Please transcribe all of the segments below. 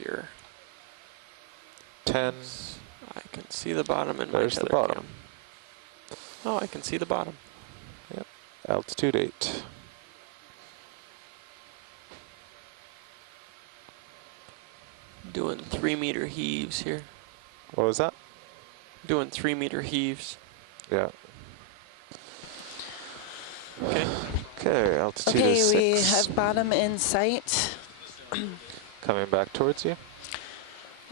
here. 10. I can see the bottom in my There's the tether bottom. cam. Oh, I can see the bottom. Yep. Altitude 8. Doing 3-meter heaves here. What was that? Doing 3-meter heaves. Yeah. Okay. Okay, altitude Okay, is 6. we have bottom in sight. Coming back towards you.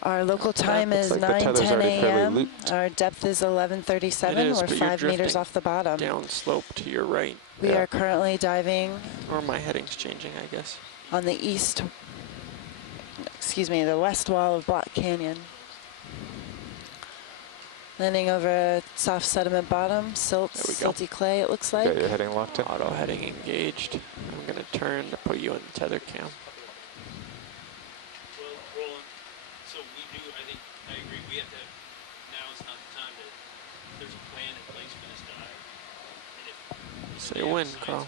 Our local time is like the tether's 9:10 already fairly a.m. looped. Our depth is 11:37. We're but you're 5 meters drifting off the bottom. down slope to your right. We are currently diving Or my heading's changing, I guess. on the east, excuse me, the west wall of Block Canyon. Landing over a soft sediment bottom, silty clay it looks like. Got your heading locked in. Auto heading engaged. I'm going to turn to put you in the tether cam. Well, Roland, so we do, I think, I agree, we have to, now is not the time to, there's a plan in place for this dive. And if Say when, Carl.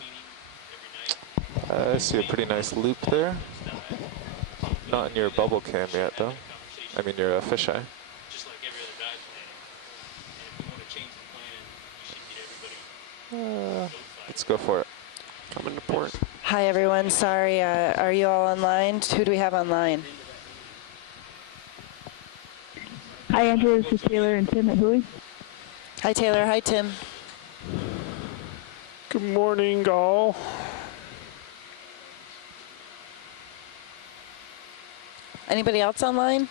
every night, I see a pretty nice loop there. Not in your bubble cam yet, though. I mean, your fisheye. just like every other dive plan. And if we want to change the plan, we should get everybody notified. Let's go for it. Coming to port. Hi everyone, sorry, are you all online? Who do we have online? Hi Andrew, this is Taylor and Tim at Hui. Hi Taylor, hi Tim. Good morning, all. Anybody else online?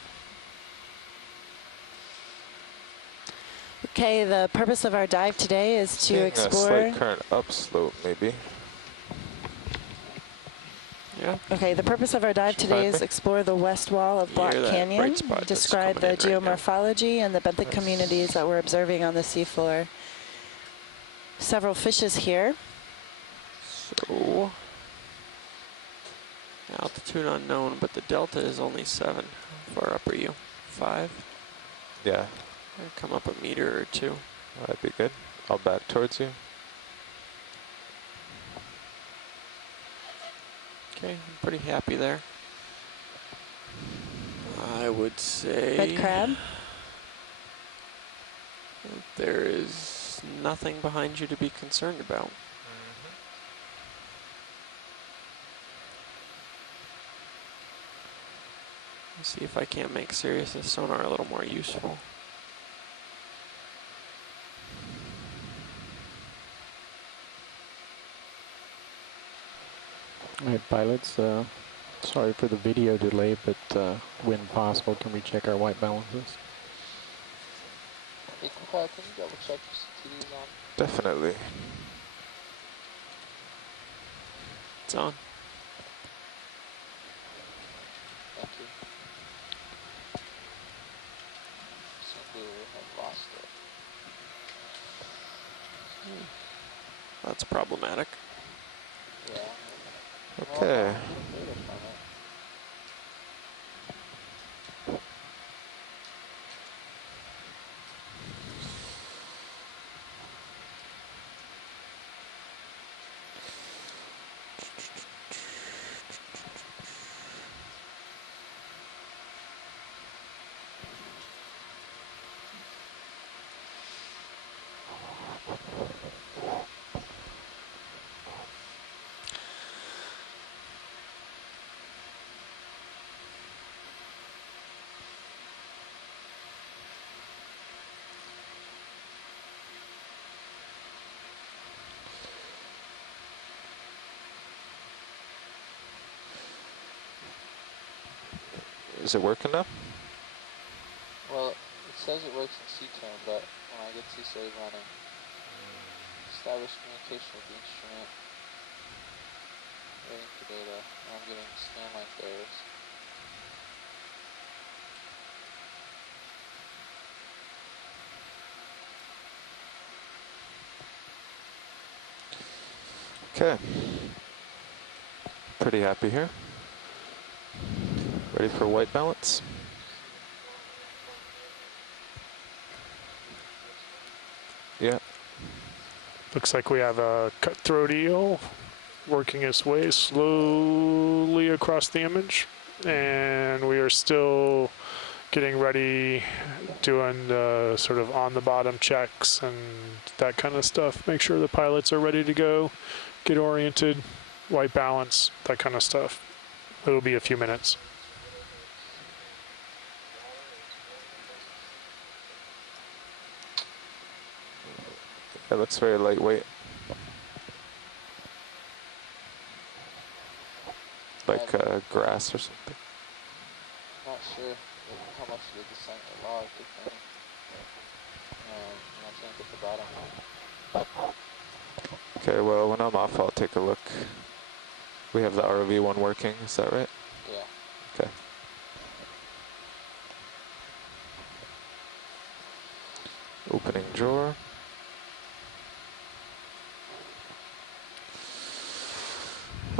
Okay, the purpose of our dive today is to Seeing explore. a slight current upslope, maybe. Yeah. Okay, the purpose of our dive today is explore the west wall of Block Hear that Canyon, bright spot that's describe the coming in right now. geomorphology and the benthic communities that we're observing on the seafloor. Several fishes here. So, altitude unknown, but the delta is only 7. How far up are you? 5? Yeah, Come up a meter or 2. that'd be good. I'll back towards you. Okay, I'm pretty happy there. I would say Red crab. there is nothing behind you to be concerned about. Let's see if I can't make Sirius's sonar a little more useful. All right, pilots, sorry for the video delay, but when possible, can we check our white balances? Hey, can you double check your CTDs on? Definitely. It's on. Thank you. Seem to have lost it. That's problematic. Yeah. Okay. Is it working now? Well, it says it works in C-turn, but when I get C-slave running, establish communication with the instrument, waiting for data, and I'm getting scan length errors. Okay. Pretty happy here. Ready for white balance? Yeah. Looks like we have a cutthroat eel working its way slowly across the image. and we are still getting ready, doing the sort of on the bottom checks and that kind of stuff. Make sure the pilots are ready to go, get oriented, white balance, that kind of stuff. It'll be a few minutes. It looks very lightweight. Like grass or something. Not sure how much of the descent or log, if any. I'm not trying to get the bottom line. Okay, well, when I'm off, I'll take a look. We have the ROV one working, is that right? Yeah. Okay. Opening drawer.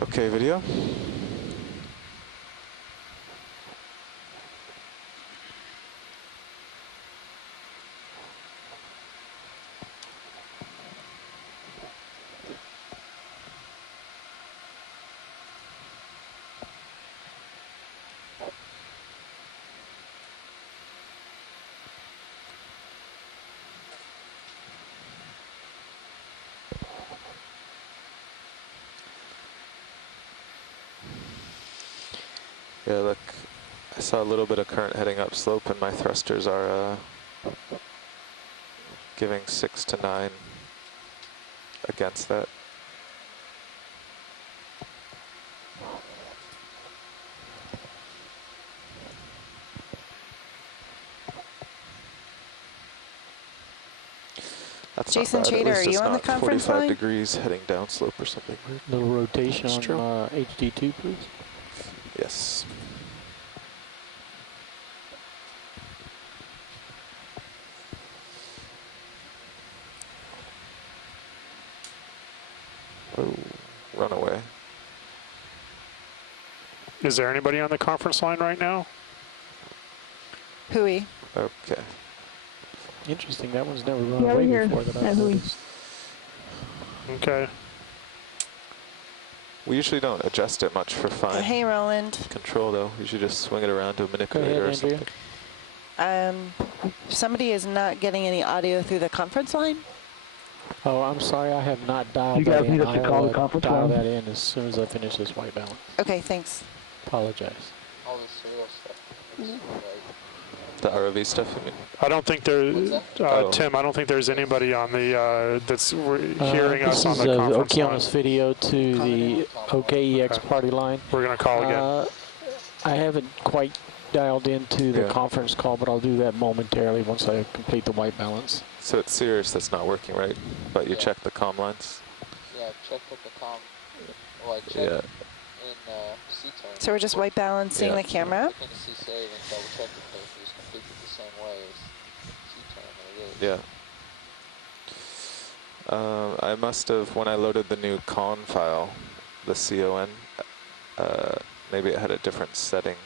Okay, video. Yeah, look, I saw a little bit of current heading upslope, and my thrusters are giving 6 to 9 against that. That's Jason not bad. At Chater, least are it's you on the not conference 45 line? degrees heading downslope or something weird. Little rotation That's on true. HD2, please. Yes. Oh, runaway. Is there anybody on the conference line right now? Hui. Okay. Interesting, that one's never run Yeah, away we're here before that at I've Hui. noticed. Okay. We usually don't adjust it much for fine Hey, Roland. control, though. You should just swing it around to a manipulator or Andrea. something. Somebody is not getting any audio through the conference line. Oh, I'm sorry, I have not dialed You that guys in. need us to call the conference dial line? that in as soon as I finish this white balance. Okay, thanks. Apologize. All the serial stuff looks right. The ROV stuff, you mean? I don't think there, What's that? Oh. Tim, I don't think there's anybody on the, that's hearing us on This the is conference line. Okeanos video to the OKEX Okay. party line. We're going to call again. I haven't quite dialed into the Yeah. conference call, but I'll do that momentarily once I complete the white balance. So it's Sirius that's not working, right? But you Yeah. check the comm lines? Yeah, check with the comm. Well, I checked Yeah. in C-turn. So we're just white balancing Yeah. the camera. Look into C-save and double check if it was completed the same way as C-turn, and it is. Yeah. I must have, when I loaded the new con file, the CON, maybe it had a different setting.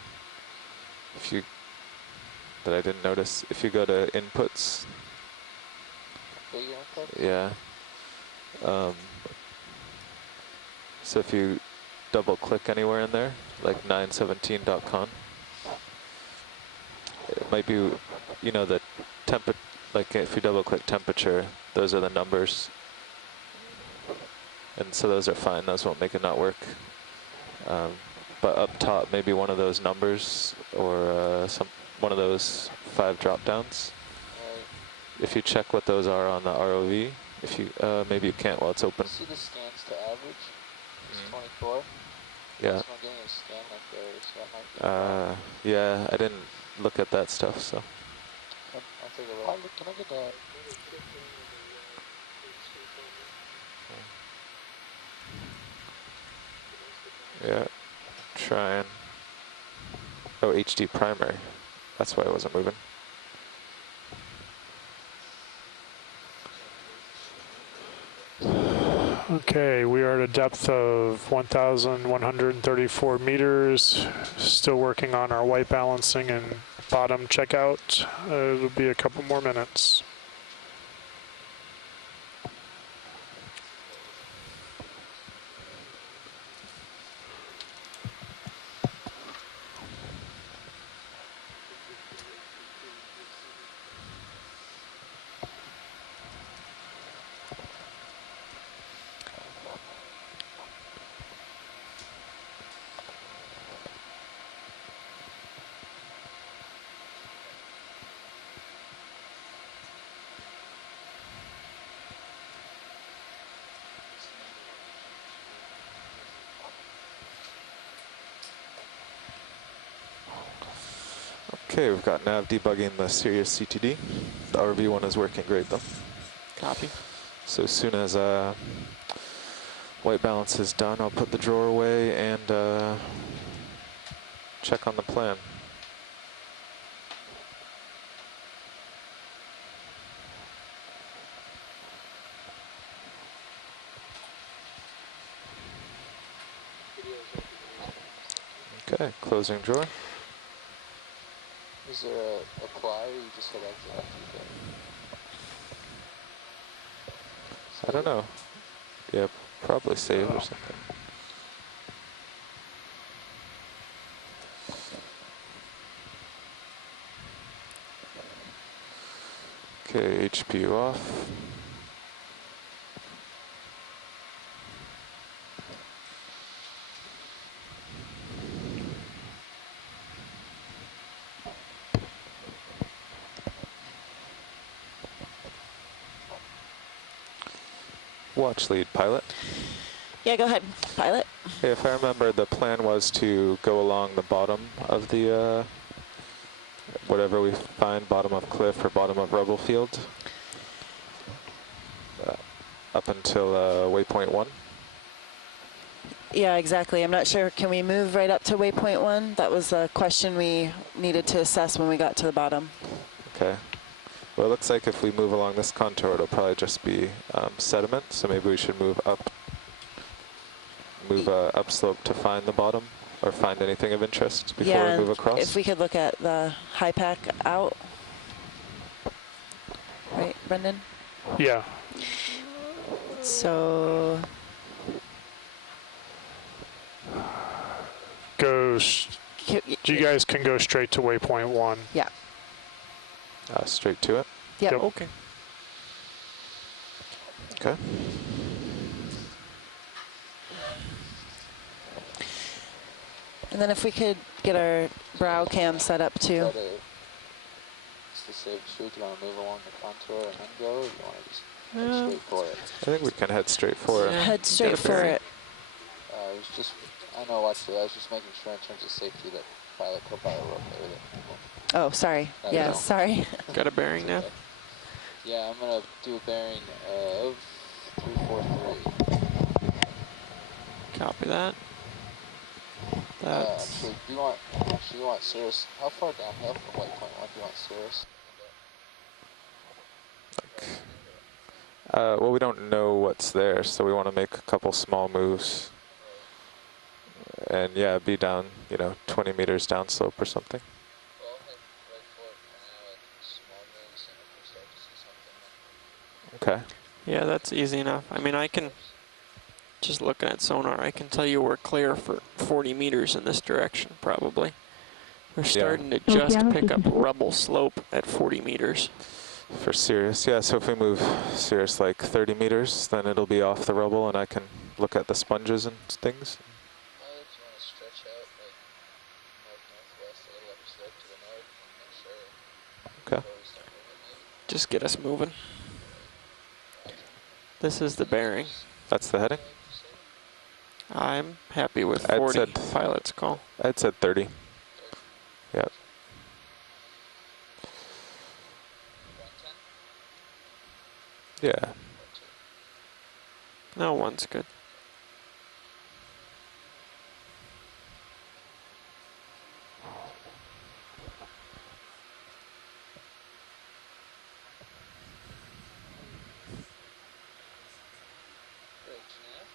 That I didn't notice. If you go to inputs, Bigger input? yeah. So if you double click anywhere in there, like 917.con, it might be, you know, the like if you double click temperature, those are the numbers. And so those are fine, those won't make it not work. But up top, maybe one of those numbers or one of those 5 drop downs. Right. If you check what those are on the ROV, if you maybe you can't while it's open. See the scans to average? It's 24. Yeah. That's not getting a scan like there, so that might be a problem. Yeah, I didn't look at that stuff, so. I'll take a look. Can I get that? Yeah, trying. Oh, HD primary. That's why I wasn't moving. Okay, we are at a depth of 1,134 meters. Still working on our white balancing and bottom checkout. It'll be a couple more minutes. Okay, we've got nav debugging the Sirius CTD. The RV one is working great though. Copy. So as soon as white balance is done, I'll put the drawer away and check on the plan. Okay, closing drawer. Is there a apply or you just hit exit after you go? I don't know. Yeah, probably save or something. Okay, HPU off. Watch lead pilot. Yeah, go ahead, pilot. Hey, if I remember, the plan was to go along the bottom of the whatever we find, bottom of cliff or bottom of rubble field, up until waypoint 1. Yeah, exactly. I'm not sure. Can we move right up to waypoint 1? That was a question we needed to assess when we got to the bottom. Okay. Well, it looks like if we move along this contour, it'll probably just be sediment. So maybe we should move upslope to find the bottom or find anything of interest before we move across. If we could look at the high pack out. Right, Brendan? Yeah. So You guys can go straight to waypoint 1. yeah. Straight to it. Yep. Yep. Okay. Okay. And then if we could get our brow cam set up too. Should we want to move along the contour and then go, or do you want to just head straight for it? I think we can head straight for it. Yeah. Head straight Get a for bearing. it. It was just, I know, actually, I was just making sure in terms of safety that pilot, co-pilot were okay with it. Oh, sorry. There Yeah, you go. sorry. Got a bearing now? Okay. Yeah, I'm going to do a bearing of 343. Copy that. That's Actually, do you want Cirrus? How far downhill from waypoint 1 do you want Cirrus? Well, we don't know what's there, so we want to make a couple small moves. And yeah, be down, 20 meters downslope or something. Well, I'll head right for it for now at small moves, and if we start to see something, Okay. yeah, that's easy enough. I mean, I can just looking at sonar, I can tell you we're clear for 40 meters in this direction, probably. We're starting to just pick up rubble slope at 40 meters. For Sirius, yeah, so if we move Sirius like 30 meters, then it'll be off the rubble and I can look at the sponges and things. pilot, do you want to stretch out like north-northwest, a little upslope to the north, and make sure Okay. before we start moving maybe? Just get us moving. This is the bearing. That's the heading? I'm happy with I'd 40 said- pilot's call. I'd said 30. Yep. 110? Yeah. No, one's good. Great, nav.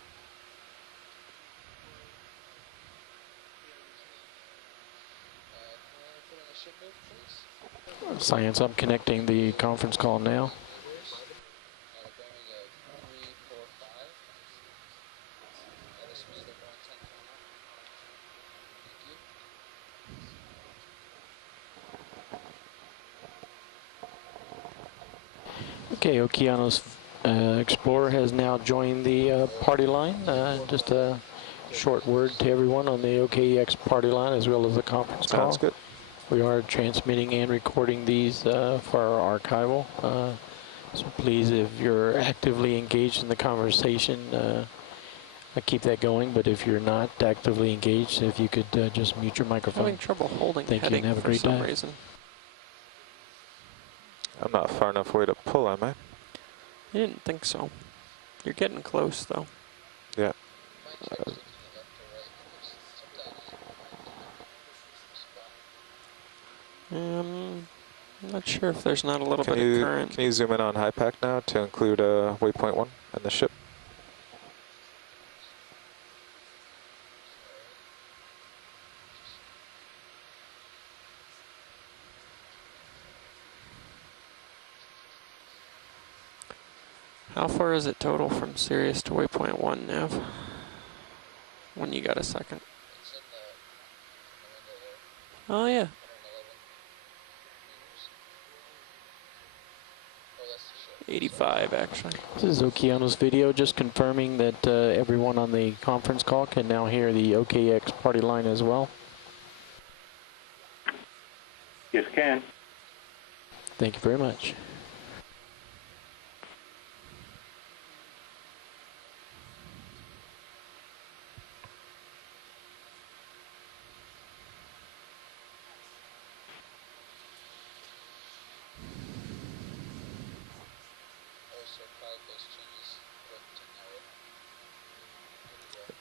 Can I put in a ship move, please? Science, I'm connecting the conference call now. Bearing of 345. At a speed of 110 knot. Thank you. Okay, Okeanos Explorer has now joined the party line. Just a short word to everyone on the OKEX party line as well as the conference call. Sounds good. We are transmitting and recording these for our archival. So please, if you're actively engaged in the conversation, I keep that going, but if you're not actively engaged, if you could just mute your microphone. Having trouble holding Thank you, heading and have a for great some dive. reason. I'm not far enough away to pull, am I? I didn't think so. You're getting close though. Yeah. I'm not sure if there's not a little Can bit you of current. can you zoom in on high pack now to include waypoint 1 and the ship? How far is it total from Sirius to waypoint 1, Nav? When you got a second. Oh yeah. $85 actually. This is Okeanos video, just confirming that everyone on the conference call can now hear the OKX party line as well. Yes, can. Thank you very much.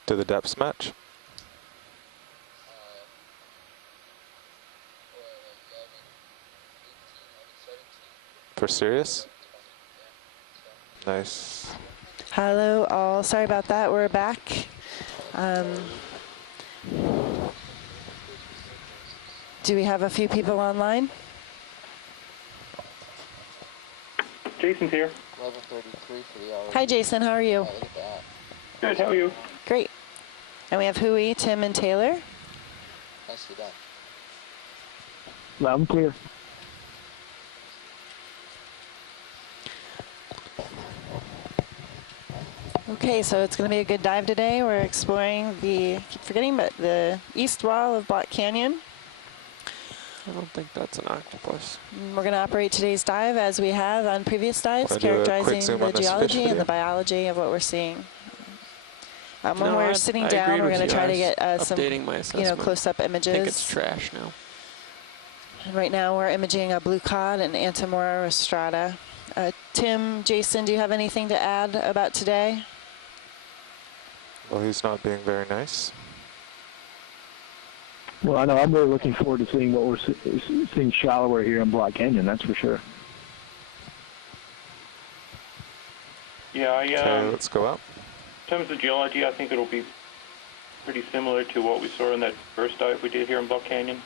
Do the depths match? For Sirius? Nice. Hello, all. Sorry about that. We're back. Do we have a few people online? Jason's here. 11:33 for the hour. Hi, Jason. How are you? Oh, look at that. Good, how are you? Great. And we have Hui, Tim, and Taylor. Nicely done. Loud and clear. Okay, so it's going to be a good dive today. We're exploring I keep forgetting, but the east wall of Block Canyon. I don't think that's an octopus. We're going to operate today's dive as we have on previous dives, Wanna do a quick characterizing zoom the on this fish geology and video? the biology of what we're seeing. When No, we're I sitting down, agreed we're with going to you. try I to was get some, updating my assessment. close-up images. I think it's trash now. And right now we're imaging a blue cod and Antimora rostrata. Tim, Jason, do you have anything to add about today? Well, he's not being very nice. Well, I know I'm really looking forward to seeing what we're seeing shallower here in Block Canyon, that's for sure. Yeah, Okay, let's go up. in terms of geology, I think it'll be pretty similar to what we saw in that first dive we did here in Block Canyon.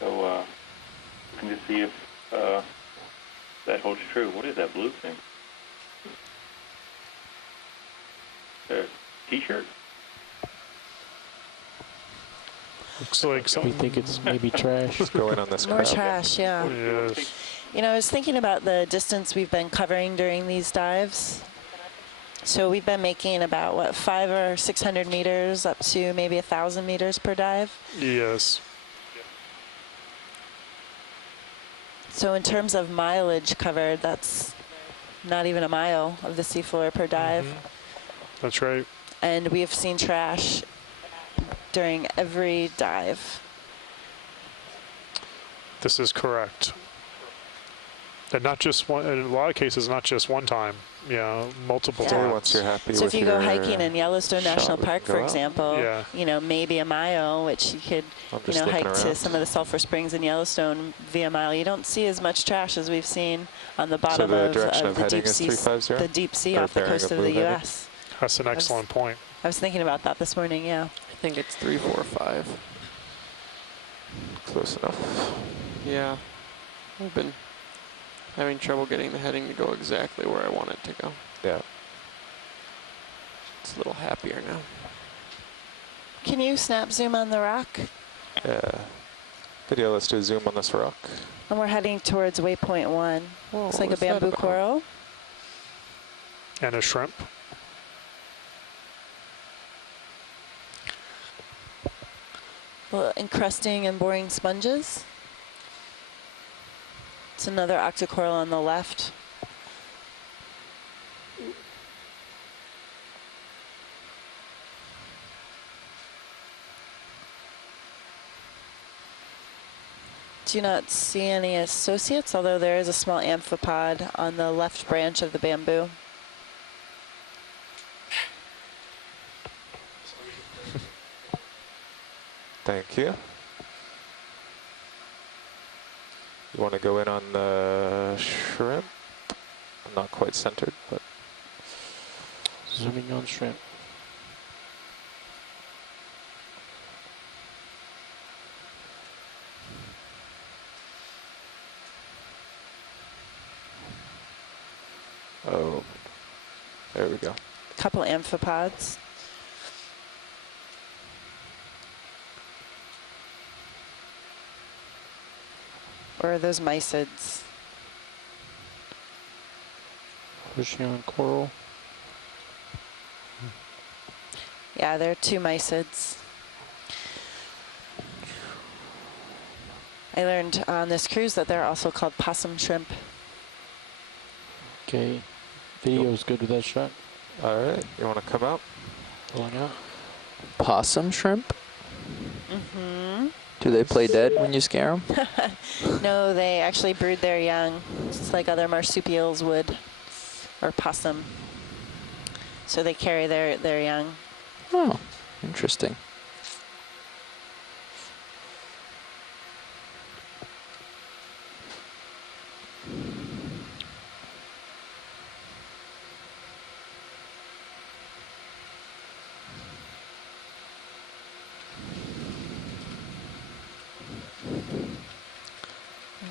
So, we can just see if that holds true. What is that blue thing? A t-shirt? Looks like We something. think it's maybe trash. Let's go in on this More crab. trash, yeah. Yes. You know, I was thinking about the distance we've been covering during these dives. So we've been making about, what, 500 or 600 meters up to maybe 1,000 meters per dive. Yes. So in terms of mileage covered, that's not even a mile of the seafloor per dive. That's right. And we have seen trash during every dive. This is correct. And not just one, in a lot of cases, not just one time. Yeah, multiple Yeah. Only times. once you're happy So with if you go your hiking in Yellowstone shot, National we can Park, go for up. example, Yeah. you know, maybe a mile, which you could, I'm you just know, looking hike to around. some of the sulfur springs in Yellowstone via mile. You don't see as much trash as we've seen on the bottom the direction of of the heading deep is sea, 350? the deep sea Or off the bearing coast a of the blue heading? U.S. That's an excellent point. I was thinking about that this morning. Yeah. I think it's 345. Close enough. Yeah. I've been having trouble getting the heading to go exactly where I want it to go. Yeah. It's a little happier now. Can you snap zoom on the rock? Yeah. Video, let's do a zoom on this rock. And we're heading towards waypoint 1. Whoa, Looks like a what's that bamboo about? coral. And a shrimp. Well, encrusting and boring sponges. It's another octocoral on the left. do not see any associates, although there is a small amphipod on the left branch of the bamboo. Thank you. You want to go in on the shrimp? Not quite centered, but Zooming on shrimp. oh, there we go. Couple amphipods. Or are those mysids? Pushing on coral. Yeah, they're 2 mysids. I learned on this cruise that they're also called possum shrimp. Okay. Video's good with that shot. All right, you want to come out? Pulling out. Possum shrimp? Mm-hmm. Do they play dead when you scare them? No, they actually brood their young, just like other marsupials would, or possum. So they carry their young. Oh, interesting.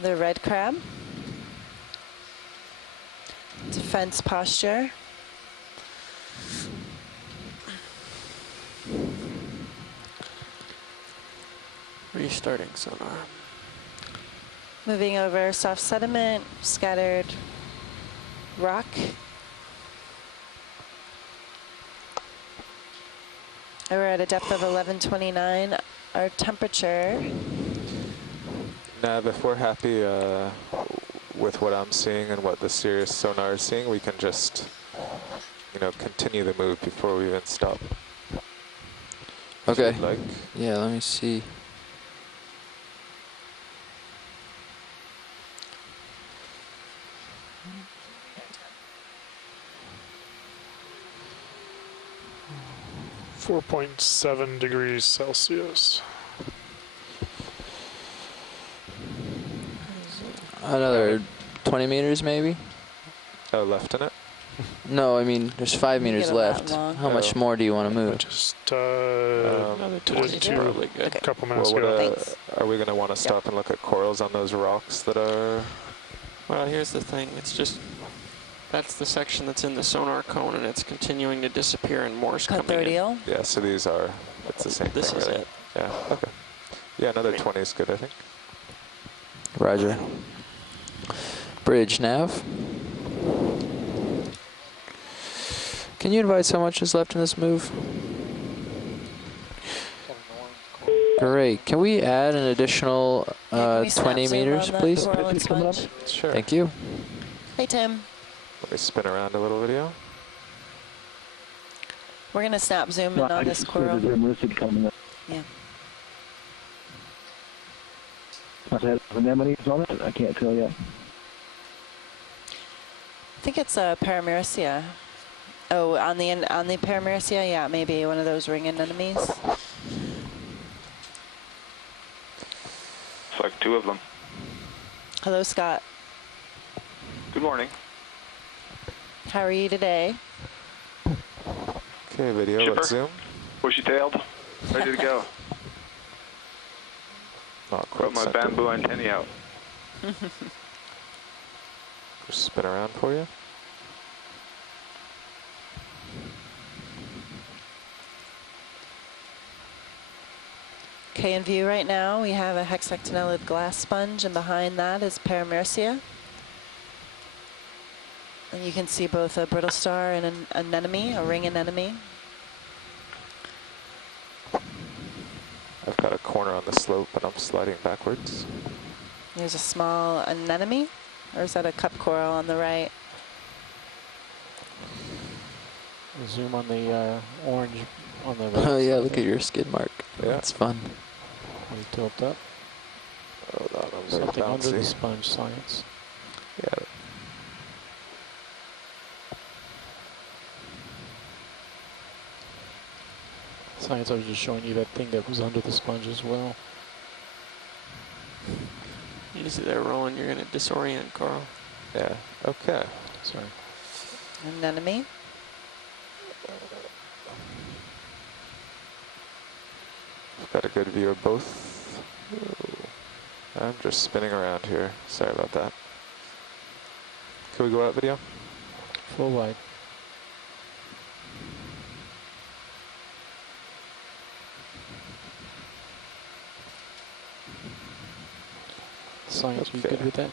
The red crab. Defense posture. Restarting sonar. Moving over soft sediment, scattered rock. We're at a depth of 1129. Our temperature. Nav, if we're happy with what I'm seeing and what the Sirius sonar is seeing, we can just, continue the move before we even stop. Okay. Like. Yeah, let me see. .7 degrees Celsius. Another 20 meters maybe? Oh, left in it? No, I mean, there's 5 meters get 'em that left. long. How much more do you want to move? Just Another 20 is two. probably good. Okay. a couple minutes Well, ago. Thanks. are we going to want to stop and look at corals on those rocks that are... Well, here's the thing. It's just, that's the section that's in the sonar cone, and it's continuing to disappear, and more's coming in. Cutthroat. Yeah, so these are, it's the same This thing, is really. it. Yeah, okay. Yeah, another 20 is good, I think. Roger. Bridge nav. Can you advise how much is left in this move? Great. Can we add an additional Can we snap 20 zoom meters, on the please? coral and sponge? Sure. Thank you. Hey, Tim. Let me spin around a little video. We're going to snap zoom in Well, I on this just coral. there's a mysid coming up. Yeah. Must have anemones on it. I can't tell yet. I think it's a Paramyrcia. Oh, on the Paramyrcia, yeah, maybe one of those ring anemones. It's like 2 of them. Hello, Scott. Good morning. How are you today? Okay, video, Chipper? let's zoom. Bushy-tailed, ready to go. Not quite Put my centered. bamboo antennae out. Just spin around for you. Okay, in view right now, we have a hexactinellid glass sponge, and behind that is Paramyrcia. And you can see both a brittle star and an anemone, a ring anemone. I've got a corner on the slope, and I'm sliding backwards. There's a small anemone, or is that a cup coral on the right? Zoom on the orange on the right. Oh yeah, side look there. at your skid mark. Yeah. That's fun. You tilt up. Hold on, I'm very Something under the bouncy. sponge, Science. Yeah. Science, I was just showing you that thing that was under the sponge as well. Easy there, Rowan. You're going to disorient Carl. Yeah. Okay. Sorry. Anemone. I've got a good view of both. Ooh. I'm just spinning around here. Sorry about that. Can we go out video? Full wide. Science, are you good with that?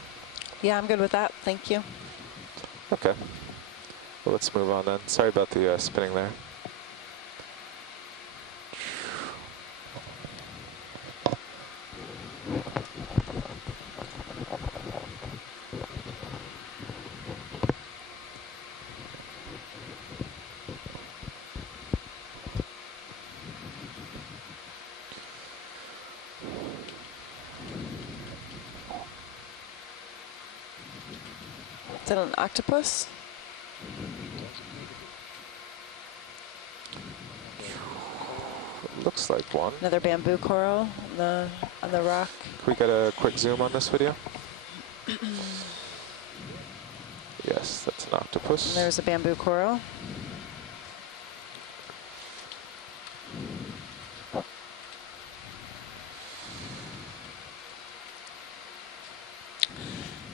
Yeah, I'm good with that. Thank you. Okay. Well, let's move on then. Sorry about the spinning there. Is that an octopus? Looks like one. Another bamboo coral on the rock. Can we get a quick zoom on this video? Yes, that's an octopus. And there's a bamboo coral.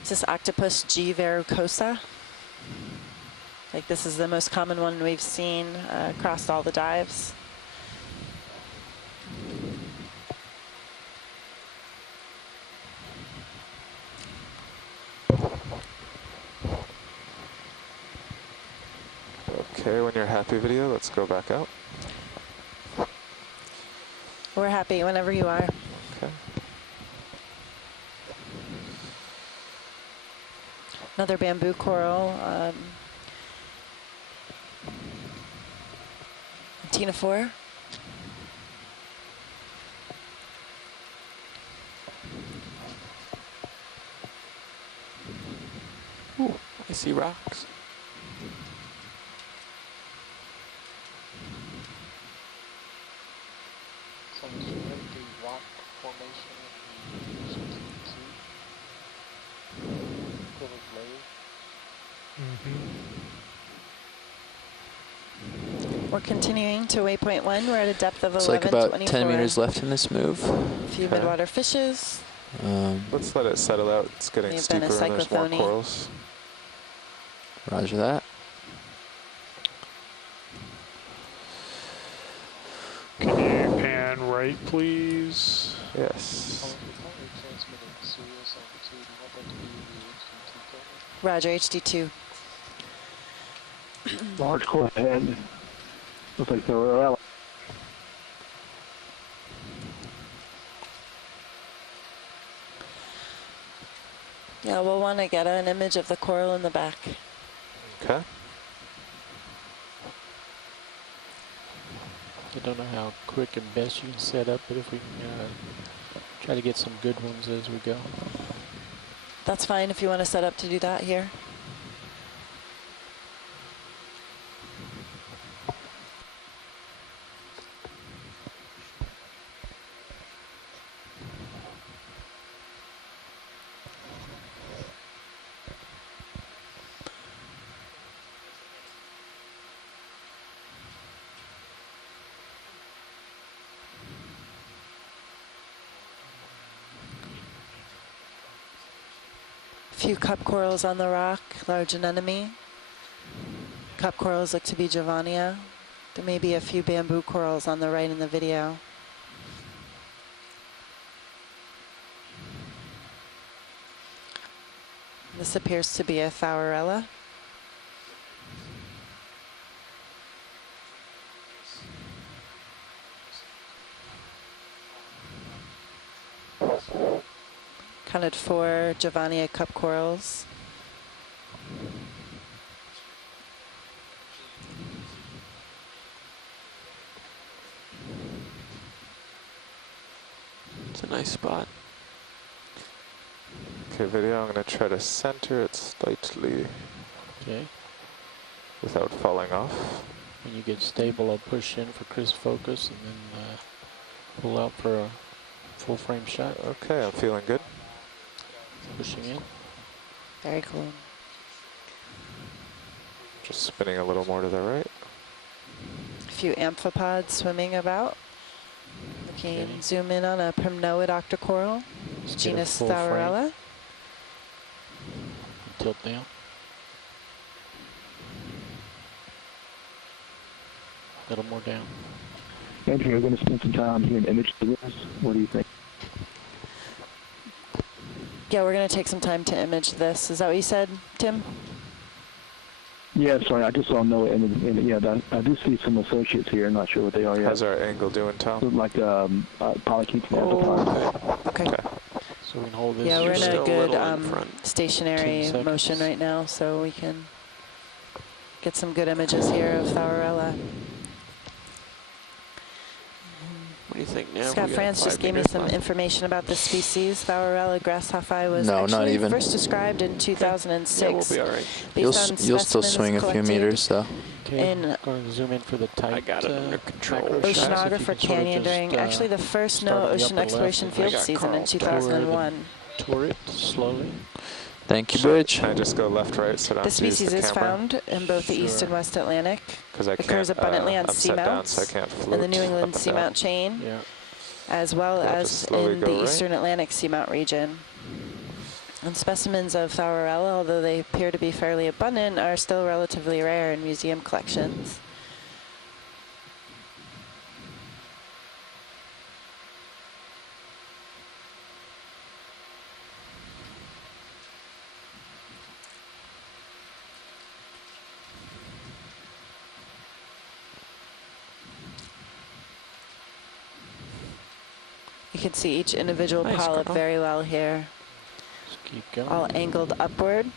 Is this octopus G. verrucosa? Like this is the most common one we've seen across all the dives. Okay, when you're happy video, let's go back out. We're happy whenever you are. Okay. Another bamboo coral. Tina 4. Ooh, I see rocks. So it's right the rock formation in the EX1304L1. Equivalent layer. We're continuing to waypoint 1. We're at a depth of It's 1124. like about 10 meters left in this move. A few Okay. midwater fishes. Let's let it settle out. It's getting May have steeper been a and there's more cyclothony. corals. Roger that. Can you pan right, please? Yes. Roger, HD2. Large coral head. Looks like the Aurora. Yeah, we'll want to get an image of the coral in the back. Okay. I don't know how quick and best you can set up, but if we can try to get some good ones as we go. That's fine if you want to set up to do that here. Few cup corals on the rock, large anemone. Cup corals look to be Giovannia. There may be a few bamboo corals on the right in the video. This appears to be a Thaurella. Counted 4 Giovannia cup corals. It's a nice spot. Okay, video, I'm going to try to center it slightly Okay. without falling off. When you get stable, I'll push in for crisp focus and then pull out for a full frame shot. Okay, I'm feeling good. Pushing in. Very cool. Just spinning a little more to the right. A few amphipods swimming about. Looking, zoom in on a primnoid octocoral, genus Thaurella. Tilt down. A little more down. Andrew, you're going to spend some time here and image the this. What do you think? Yeah, we're going to take some time to image this. Is that what you said, Tim? Yeah, sorry, I just saw no image. Yeah, I do see some associates here. I'm not sure what they are yet. How's our angle doing, Tom? Look like polychaetes and amphipods. Okay. So we can hold this. Yeah, we're in Still a good front. stationary 10 motion seconds. right now, so we can get some good images here of Thaurella. What do you think now? Scott We got France just 5 gave me meters some left. information about the species. Thaurella grasshoppi was No, not actually even. first described in 2006. Yeah, we'll be all right. You'll still swing a few meters, though. Okay, in going to zoom in for the tight. I got it under control. macro shots, if you Oceanographer can sort of Canyon just, during actually the first start on the ocean upper exploration left. I field got season in Carl Tour 2001. Tour it slowly. Thank you, Bridge. Can I just go left, right, so I don't The have to use species the is camera? found in both the East Sure. and West Atlantic. Because I occurs can't, abundantly on I'm set down, seamounts so I can't float in the New up England and down. seamount chain, Yeah. as well I'll as just slowly in go the right. Eastern Atlantic seamount region. And specimens of Thaurella, although they appear to be fairly abundant, are still relatively rare in museum collections. You can see each individual Nice, polyp Carl. very well here, Just keep going. all angled upward.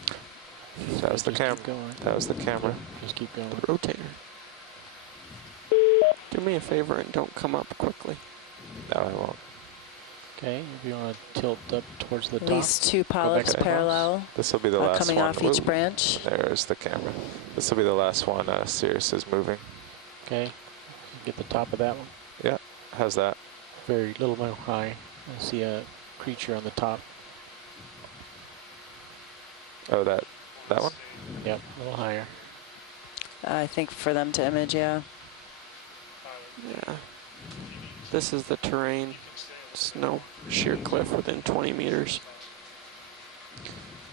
That was the Just camera. keep going. That was the camera. Just keep going. The rotator. Do me a favor and don't come up quickly. No, I won't. Okay, if you want to tilt up towards the At top. least two polyps to the parallel, This will be the last coming one. off each Ooh, branch. There's the camera. This will be the last one. Sirius is moving. Okay, get the top of that one. Yeah. How's that? Very little more high. I see a creature on the top. Oh, that one? Yep, a little higher. I think for them to image, yeah. Yeah. This is the terrain. Snow, sheer cliff within 20 meters.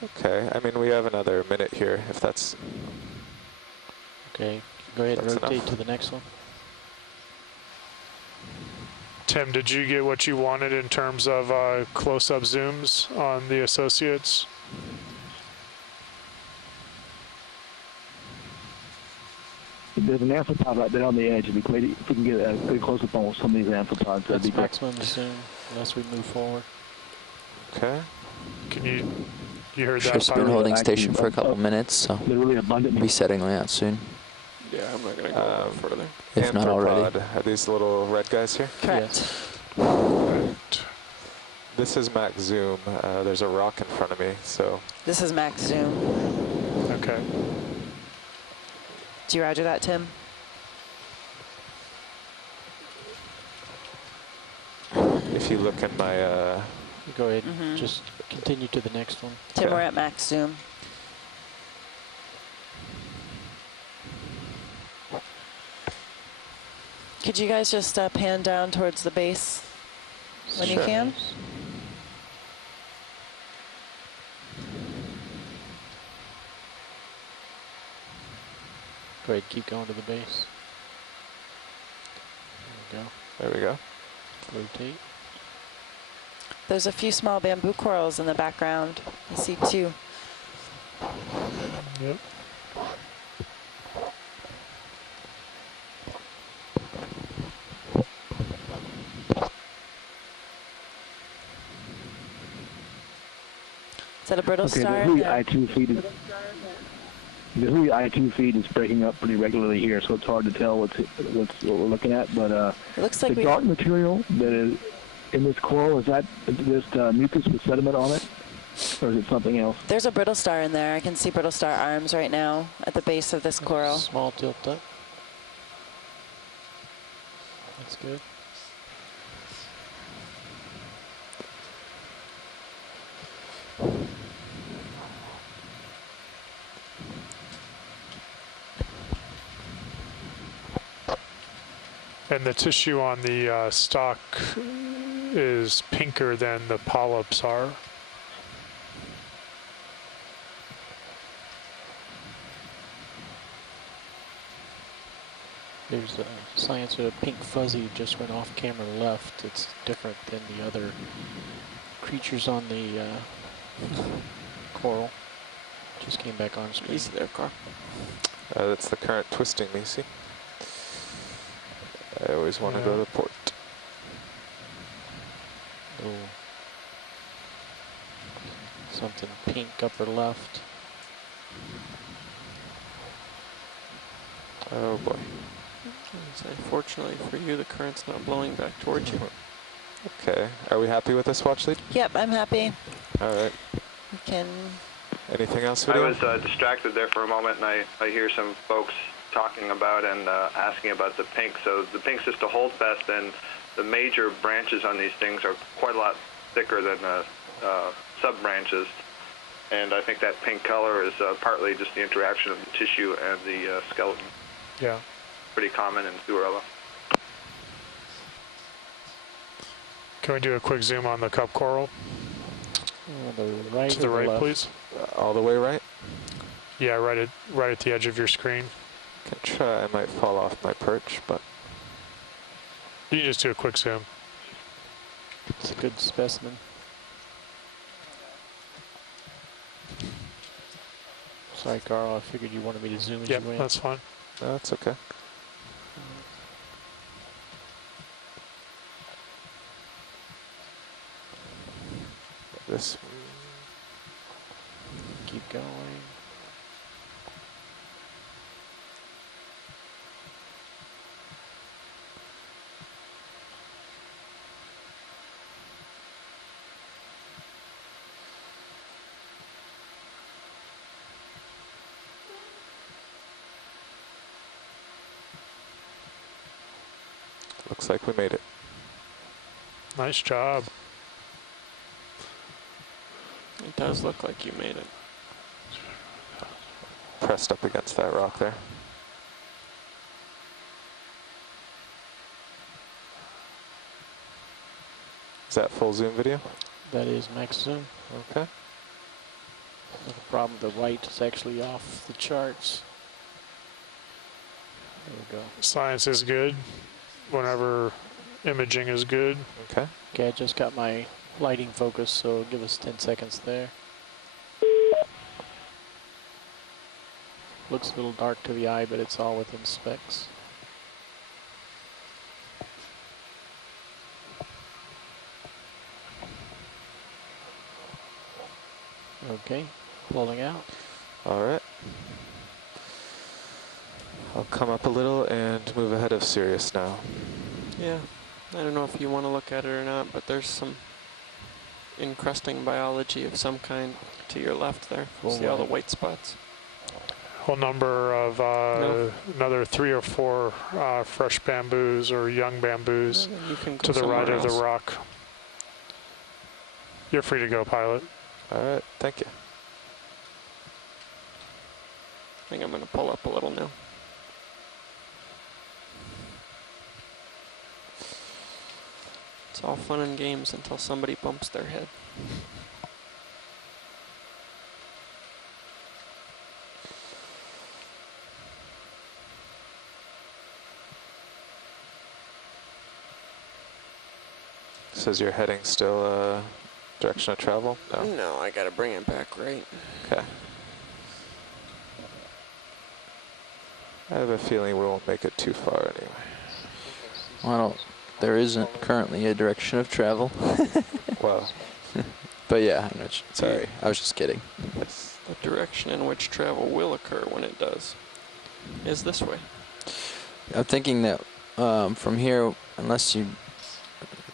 Okay. I mean, we have another minute here, if that's... Okay, go ahead and That's rotate enough. to the next one. Tim, did you get what you wanted in terms of close-up zooms on the associates? There's an amphipod right there on the edge. It'd be great if we can get a good close-up on some of these amphipods. That'd That's be great. maximum zoom unless we move forward. Okay. Can you heard Ship's that? been Pilot? holding station Actually, for a couple minutes, so They're really abundant. be setting out soon, Yeah, I'm not going to go further. if not already. Are these little red guys here? Correct. Right. This is max zoom. There's a rock in front of me, so... This is max zoom. Okay. Do you roger that, Tim? If you look in my... Go ahead, Mhm. just continue to the next one. Tim, Okay. we're at max zoom. Could you guys just pan down towards the base when you Sure. can? Go ahead, keep going to the base. There There we go. we go. Rotate. There's a few small bamboo corals in the background. I see two. Yep. Is that a brittle Okay, star? the Hui Yeah. I2 feed is the Hui I2 feed is breaking up pretty regularly here, so it's hard to tell what we're looking at. But It looks like the we. dark material that is in this coral, is that just mucus with sediment on it? or is it something else? There's a brittle star in there. I can see brittle star arms right now at the base of this coral. Small tilt up. That's good. And the tissue on the stock is pinker than the polyps are. There's a science of a pink fuzzy just went off camera left. It's different than the other creatures on the coral. Just came back on screen. Easy there, Carl. That's the current twisting me, see? I always want to go to port. Oh. Something pink upper left. Oh boy. Unfortunately for you, the current's not blowing back towards you. Okay. Are we happy with this watch lead? Yep, I'm happy. All right. We can. Anything else? I was distracted there for a moment, and I hear some folks talking about and asking about the pink. So the pink's just a holdfast, and the major branches on these things are quite a lot thicker than the sub-branches. And I think that pink color is partly just the interaction of the tissue and the skeleton. Yeah. Pretty common in Zuarella. Can we do a quick zoom on the cup coral? The right to the right, left? please. All the way right? Yeah, right at the edge of your screen. Can try. I might fall off my perch, but you can just do a quick zoom. It's a good specimen. Sorry, Carl. I figured you wanted me to zoom as you went. That's fine. No, that's okay. This. Keep going. Looks like we made it. Nice job. It does look like you made it. Pressed up against that rock there. Is that full zoom video? That is max zoom. Okay. The problem, the white is actually off the charts. There we go. Science is good whenever imaging is good. Okay. Okay, I just got my lighting focus, so give us 10 seconds there. Looks a little dark to the eye, but it's all within specs. Okay, pulling out. All right. I'll come up a little and move ahead of Sirius now. Yeah, I don't know if you want to look at it or not, but there's some encrusting biology of some kind to your left there. See all the white spots? Whole number of another 3 or 4 fresh bamboos or young bamboos to the right of the rock. You're free to go, pilot. All right, thank you. I think I'm going to pull up a little now. It's all fun and games until somebody bumps their head. Says you're heading still direction of travel? No. No, I got to bring it back right. Okay. I have a feeling we won't make it too far anyway. Well, there isn't currently a direction of travel. Well. But yeah, sorry, I was just kidding. Yes. The direction in which travel will occur when it does is this way. I'm thinking that from here, unless you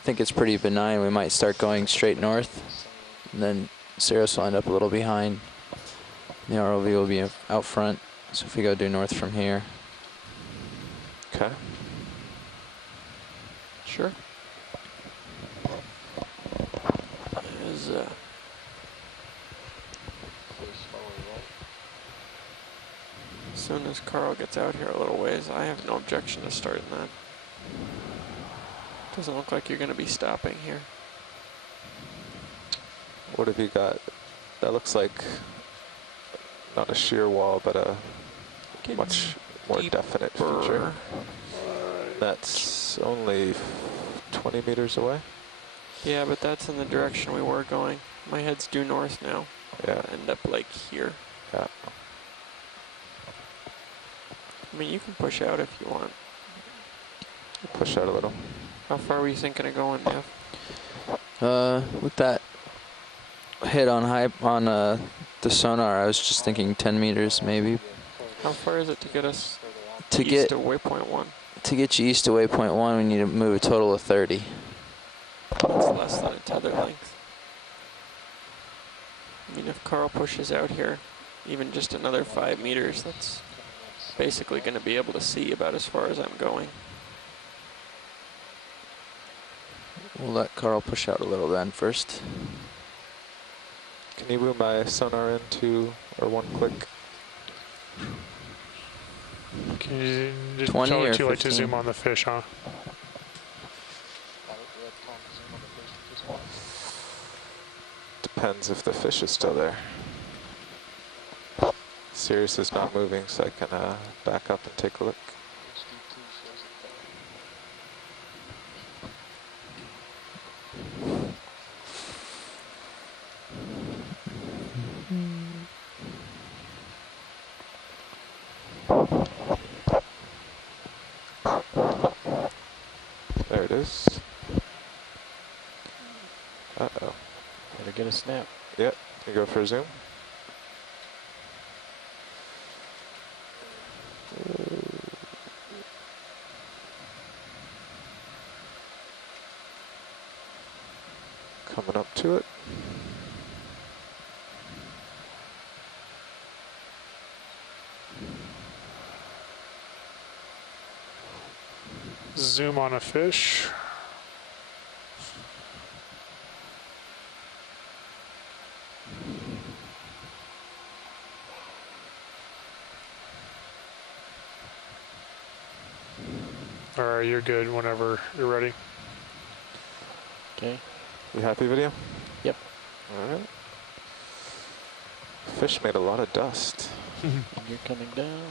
think it's pretty benign, we might start going straight north and then Sirius will end up a little behind. The ROV will be out front. So if we go due north from here. Okay. Sure. As soon as Carl gets out here a little ways, I have no objection to starting that. Doesn't look like you're going to be stopping here. What have you got? That looks like not a shear wall, but a much more definite feature. That's only 20 meters away. Yeah, but that's in the direction we were going. My head's due north now. Yeah. End up like here. Yeah. I mean, you can push out if you want. Push out a little. How far were you thinking of going, Nev? With that hit on the sonar, I was just thinking 10 meters maybe. How far is it to get us To east get to waypoint 1? To get you east to waypoint 1, we need to move a total of 30. That's less than a tether length. I mean, if Carl pushes out here, even just another 5 meters, that's basically going to be able to see about as far as I'm going. We'll let Carl push out a little then first. Can you move my sonar into or one click? Can you 20 tell or it too late to 15? zoom on the fish, huh? Depends if the fish is still there. Sirius is not moving, so I can back up and take a look. There it is. Uh-oh. Gotta get a snap. Yep, you go for a zoom. Coming up to it. Zoom on a fish. All right, you're good whenever you're ready. Okay. You happy, video? Yep. All right. Fish made a lot of dust. And you're coming down.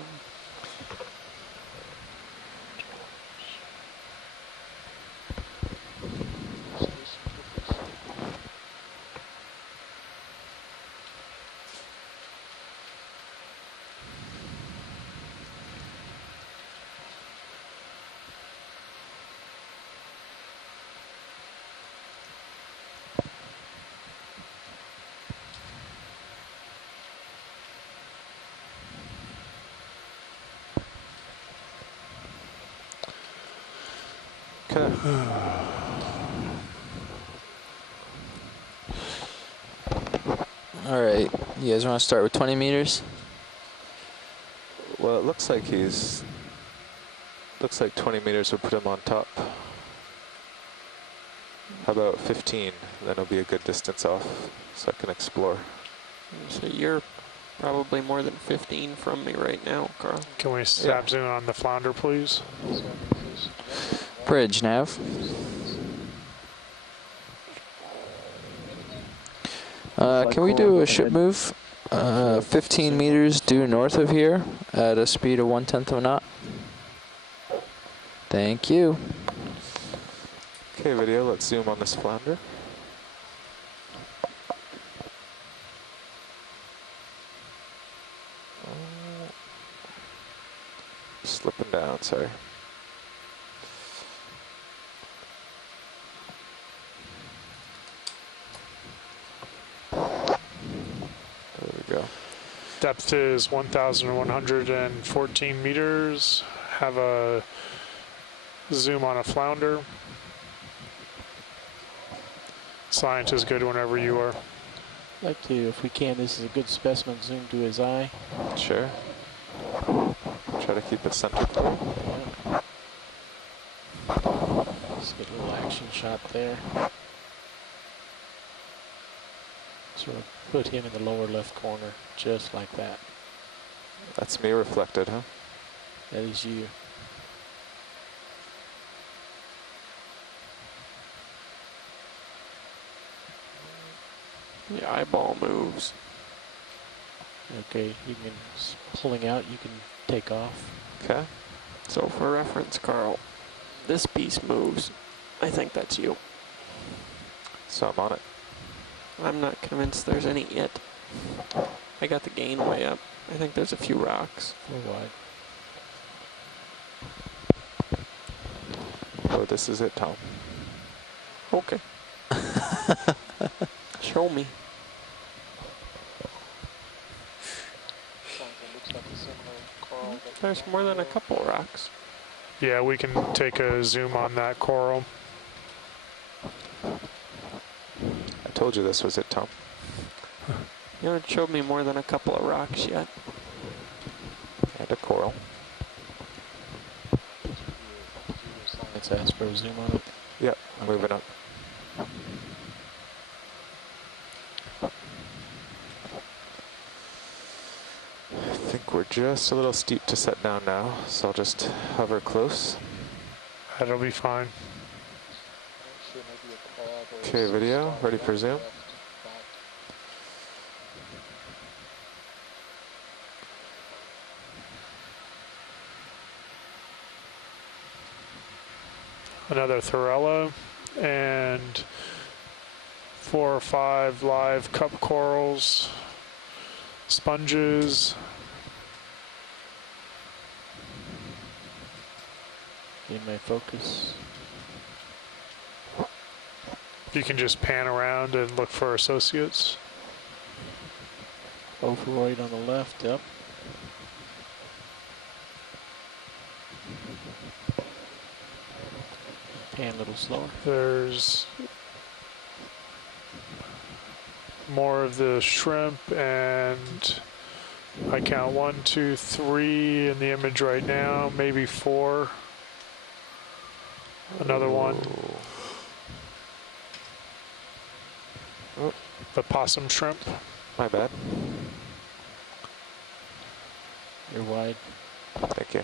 Okay. All right, you guys want to start with 20 meters? Well, it looks like looks like 20 meters will put him on top. How about 15? Then it'll be a good distance off, so I can explore. So you're probably more than 15 from me right now, Carl. Can we snap zoom on the flounder, please? Bridge, Nav. Can we do a ship move? 15 meters due north of here at a speed of 1/10 of a knot. Thank you. Okay, video, let's zoom on this flounder. Slipping down, sorry. There we go. Depth is 1,114 meters. Have a zoom on a flounder. Science is good whenever you are. I'd like to, if we can, this is a good specimen, zoom to his eye. Sure. Try to keep it centered for you. Yeah. Let's get a little action shot there. Sort of put him in the lower left corner, just like that. That's me reflected, huh? That is you. The eyeball moves. Okay, you can, pulling out, you can take off. Okay. So for reference, Carl, this piece moves. I think that's you. So I'm on it. I'm not convinced there's any yet. I got the gain way up. I think there's a few rocks. 4 wide. Oh, this is it, Tom. Okay. Show me. Looks like a similar coral. There's more than a couple rocks. Yeah, we can take a zoom on that coral. I told you this was it, Tom. You haven't showed me more than a couple of rocks yet. And a coral. Let's ask for a zoom on it. Yep, Okay. moving up. I think we're just a little steep to set down now, so I'll just hover close. That'll be fine. Okay, video, ready for zoom? Another Thorella and 4 or 5 live cup corals, sponges. In my focus. You can just pan around and look for associates. Overroid on the left, yep. Pan a little slower. There's more of the shrimp, and I count 1, 2, 3 in the image right now, maybe 4. Another one. Oh. The possum shrimp. My bad. You're wide. Thank you.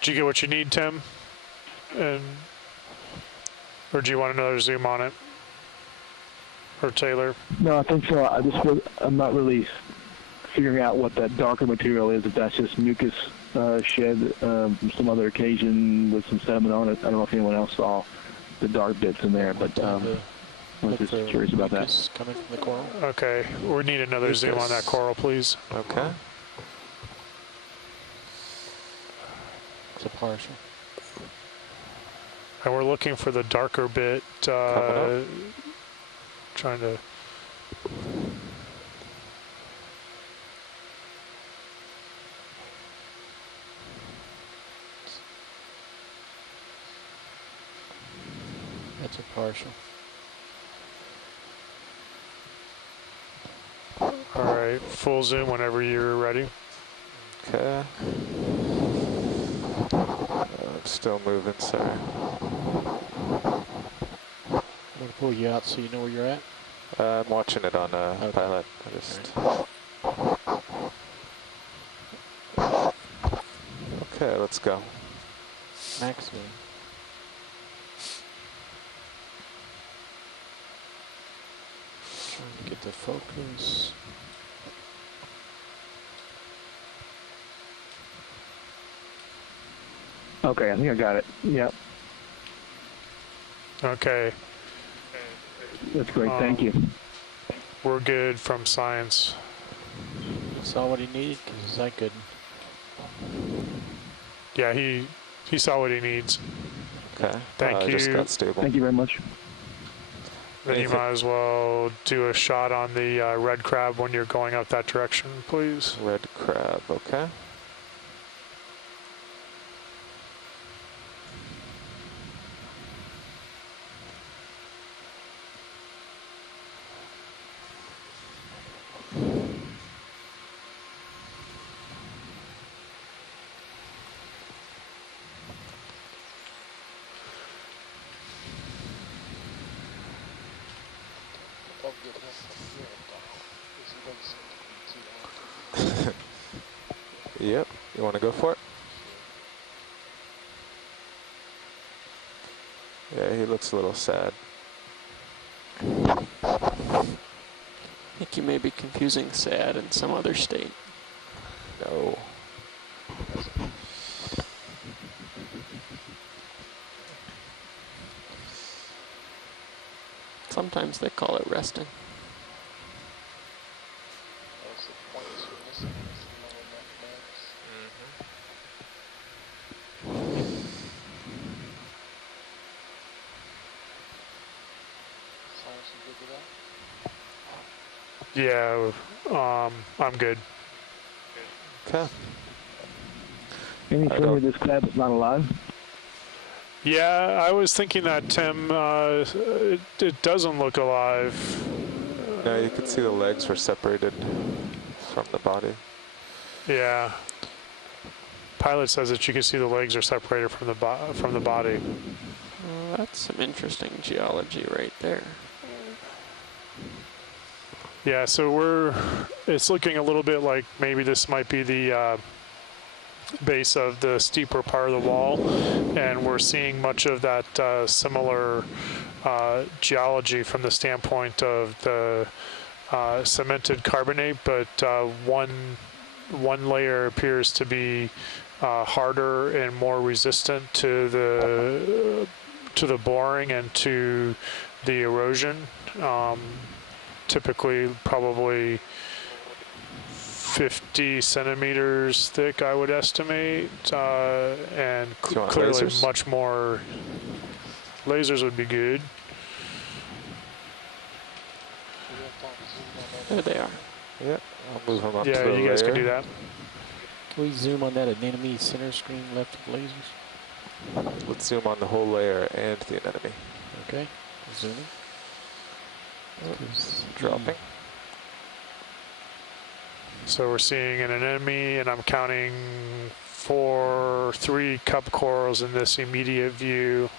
Did you get what you need, Tim? And or do you want another zoom on it? Or Taylor? No, I think so. I'm not really figuring out what that darker material is. If that's just mucus shed from some other occasion with some sediment on it. I don't know if anyone else saw the dark bits in there, but I was just curious about that. Coming from the coral. Okay, we need another zoom on that coral, please. Okay. It's a partial. And we're looking for the darker bit. Trying to. That's a partial. All right, full zoom whenever you're ready. Okay. Still moving, sorry. I'm going to pull you out so you know where you're at. I'm watching it on Okay. pilot. I just. Okay, let's go. Maximum. Trying to get the focus. Okay, I think I got it. Yep, Okay, that's great. Thank you. we're good from science. Saw what he needed because I couldn't. Yeah, he saw what he needs. Okay. Thank you. Just got stable. Thank you very much. Then you Anything- might as well do a shot on the red crab when you're going up that direction, please. Red crab, okay. get him from here, though, because he doesn't seem to be too active. Yep. You want to go for it? Yeah, he looks a little sad. I think you may be confusing sad and some other state. No. Sometimes they call it resting. That was the points you're missing, was the lower net max. Science, you good with that? Yeah, I'm good. Okay. Any feeling of this crab is not alive? Yeah, I was thinking that, Tim. It doesn't look alive. No, you can see the legs were separated from the body. Yeah. Pilot says that you can see the legs are separated from the body. Well, that's some interesting geology right there. Yeah, so it's looking a little bit like maybe this might be the base of the steeper part of the wall, and we're seeing much of that similar geology from the standpoint of the cemented carbonate, but one layer appears to be harder and more resistant to the boring and to the erosion. Typically, probably 50 centimeters thick, I would estimate, and clearly lasers? much more. Lasers would be good. There they are. Yep. I'll move him up to Yeah, the you guys layer. can do that. Can we zoom on that anemone center screen left of lasers? Let's zoom on the whole layer and the anemone. Okay, zooming. Dropping. So we're seeing an anemone, and I'm counting 3 cup corals in this immediate view.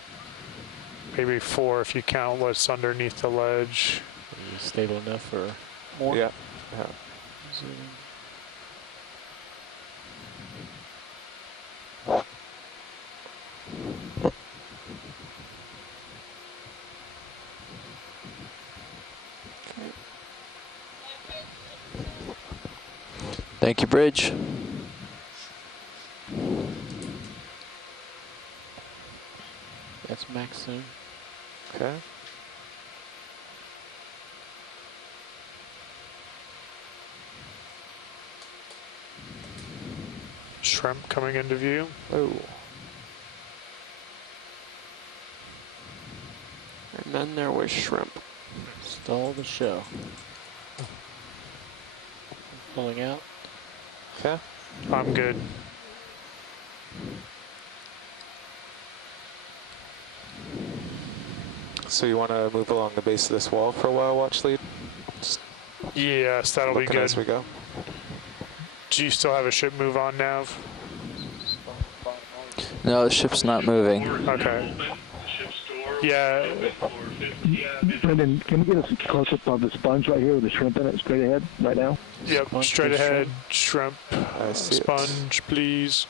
Maybe 4 if you count what's underneath the ledge. Are you stable enough for more? Yeah. Yeah. Zooming. Thank you, Bridge. That's max zoom. Okay. Shrimp coming into view. Oh. And then there was shrimp. Stole the show. Pulling out. Okay. I'm good. So you want to move along the base of this wall for a while, watch lead? Just Yes, that'll be looking good. as we go. Do you still have a ship move on, Nav? No, the ship's not moving. Okay. Yeah. Brendan, can we get a close-up of the sponge right here with the shrimp in it, straight ahead, right now? Yep, Sponge, straight please, ahead, shrimp, I see it. sponge, please.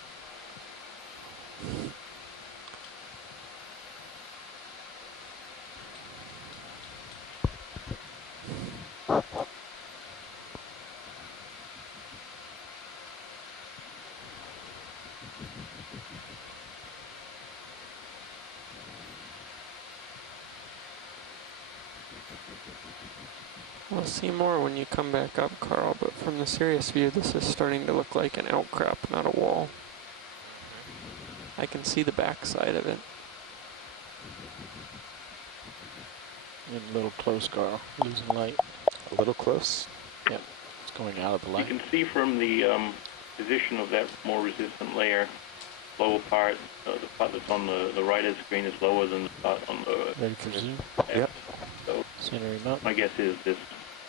We'll see more when you come back up, Carl, but from the serious view, this is starting to look like an outcrop, not a wall. I can see the back side of it. Getting a little close, Carl. Losing light. A little close. Yep, it's going out of the You light. can see from the position of that more resistant layer, lower part, the part that's on the right of the screen is lower than the part on the Ready for zoom? Yep. So Center him up. my guess is this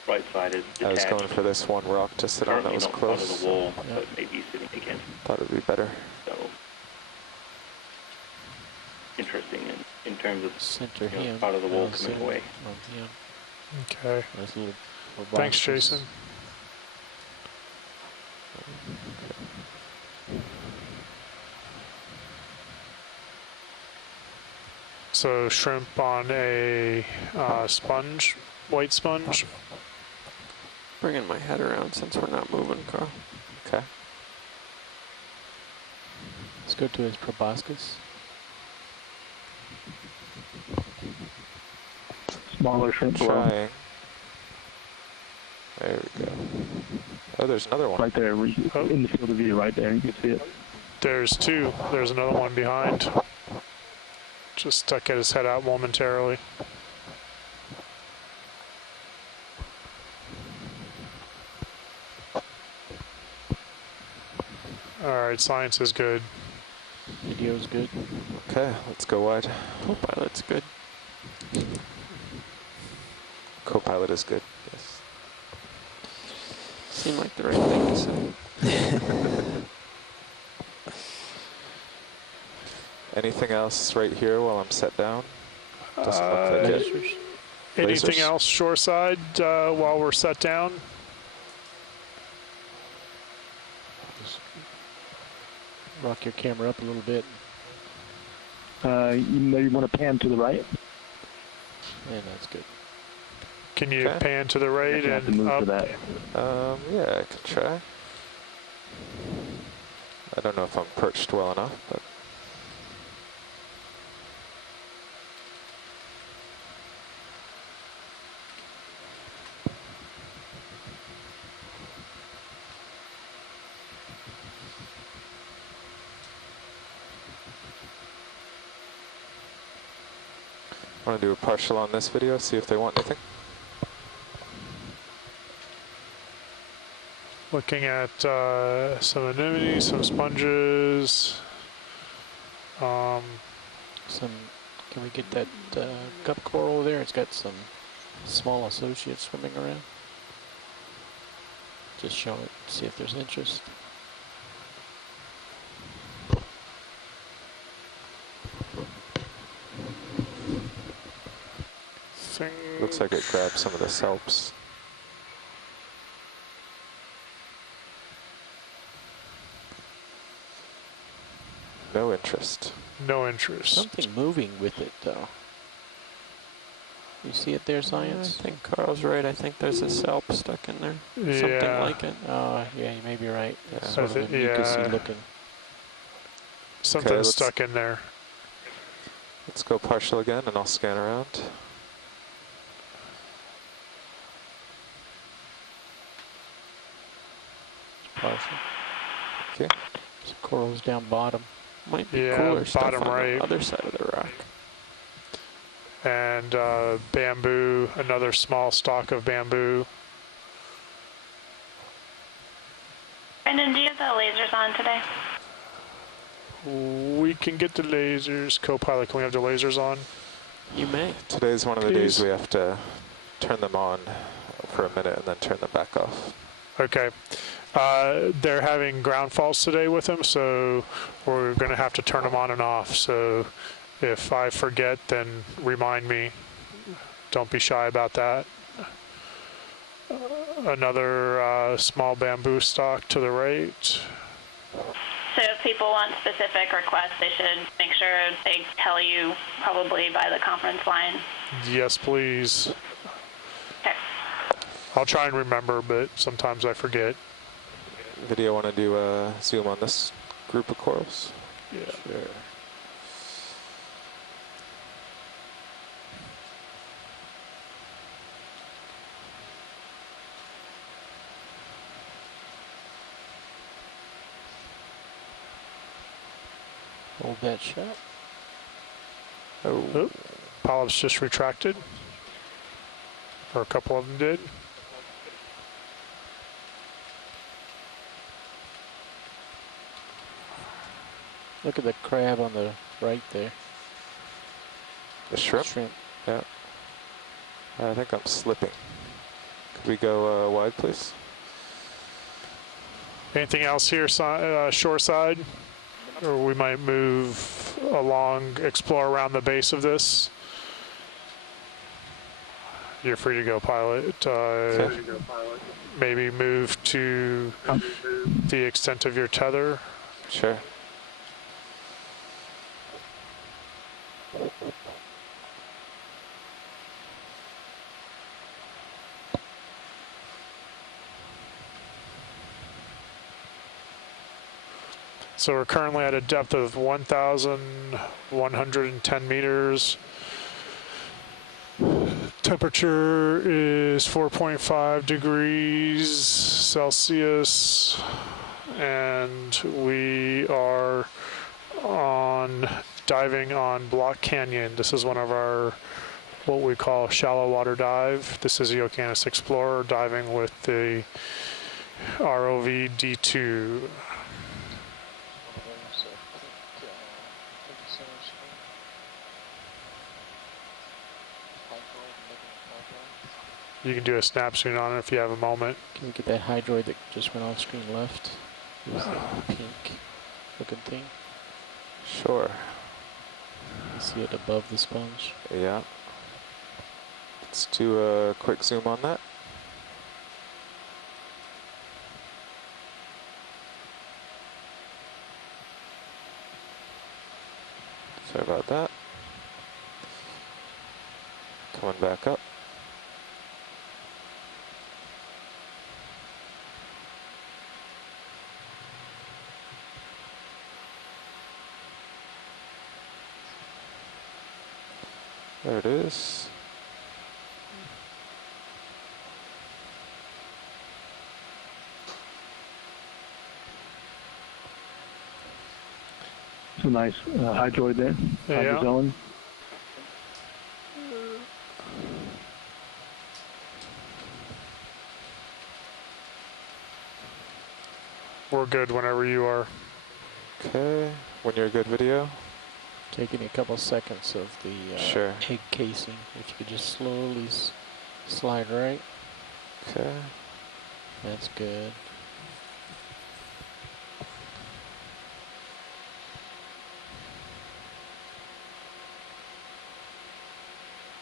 right side is I was detached. going for this one rock to sit on that Currently was not part close. of the wall, Yeah. but maybe sitting against. Thought it would be better. So interesting in terms of Center him. part of the wall Center coming away. on him. Okay. Nice little Thanks, proboscis. Jason. So shrimp on a sponge, white sponge. Bringing my head around since we're not moving, Carl. Okay. Let's go to his proboscis. Smaller shrimp below. Trying. There we go. Oh, there's another one. Right there, in the field of view, right there. You can see it. There's two. There's another one behind. Just stuck his head out momentarily. All right, science is good. Video's good. Okay, let's go wide. Co-pilot's good. Co-pilot is good. Yes. Seemed like the right thing to say. Anything else right here while I'm set down? Doesn't look like it. Anything Lasers? else shoreside while we're set down? Just rock your camera up a little bit. You maybe want to pan to the right. And that's good. Can you pan to the right You have to and move up? to that. Yeah, I can try. I don't know if I'm perched well enough, but I want to do a partial on this video, see if they want anything. Looking at some anemones, some sponges. Can we get that cup coral there? It's got some small associates swimming around. Just show it, see if there's interest. Looks like it grabbed some of the salps. No interest. No interest. Something moving with it, though. You see it there, Science? I think Carl's right. I think there's a salp stuck in there. Yeah. Something like it. Oh, yeah, you may be right. It's Yeah. sort of a mucusy looking. Something let's- stuck in there. Let's go partial again and I'll scan around. Partial. Okay. Some corals down bottom. Might be Yeah, cooler stuff bottom on right. the other side of the rock. And bamboo, another small stalk of bamboo. Brendan, do you have the lasers on today? We can get the lasers. Co-pilot, can we have the lasers on? You may. Today's one of the Please. days we have to turn them on for a minute and then turn them back off. Okay. They're having ground faults today with them, so we're going to have to turn them on and off. So if I forget, then remind me. Don't be shy about that. Another small bamboo stalk to the right. So if people want specific requests, they should make sure they tell you probably by the conference line. Yes, please. Okay. I'll try and remember, but sometimes I forget. Video, want to do a zoom on this group of corals? Yeah. Sure. Hold that shot. Oh, polyps just retracted. Or a couple of them did. Look at the crab on the right there. The shrimp? Shrimp. Yeah. I think I'm slipping. Could we go wide, please? Anything else here, shore side? Or we might move along, explore around the base of this. You're free to go, pilot. Maybe move to the extent of your tether. Sure. So we're currently at a depth of 1,110 meters. Temperature is 4.5 degrees Celsius, and we are diving on Block Canyon. This is one of our what we call shallow water dive. This is the Okeanos Explorer diving with the ROV D2. You can do a snap zoom on it if you have a moment. Can you get that hydroid that just went off screen left? It's that pink looking thing. Sure. You see it above the sponge? Yeah. Let's do a quick zoom on that. Sorry about that. Coming back up. There it is. It's a nice hydroid there. Yeah. Hydrozone. We're good whenever you are. Okay, when you're a good video. Taking a couple seconds of the Sure. egg casing. If you could just slowly slide right. Okay. That's good.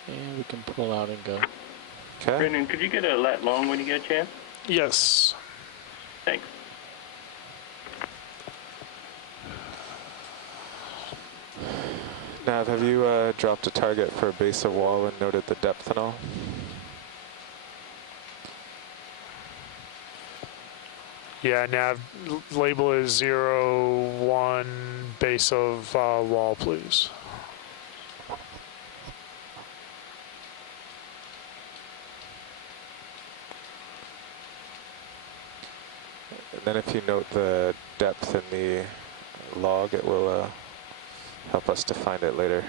And we can pull out and go. Okay. Brendan, could you get a lat long when you get a chance? Yes. Thanks. Nav, have you dropped a target for a base of wall and noted the depth and all? Yeah, nav label is 01 base of wall, please. And then if you note the depth in the log, it will help us to find it later.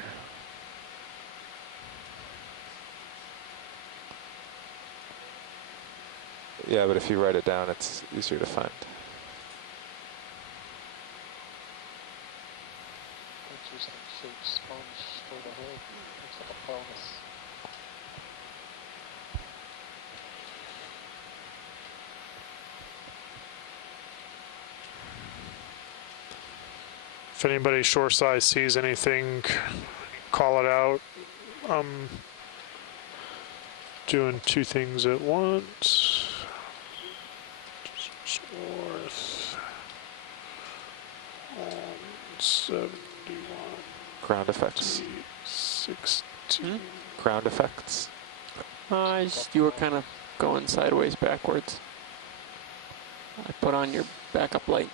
Yeah, but if you write it down, it's easier to find. Interesting shaped sponge straight ahead. Looks like a pelvis. If anybody shoreside sees anything, call it out. I'm doing two things at once. North 71. Ground effects. 16. Ground effects. You were kind of going sideways backwards. I put on your backup light.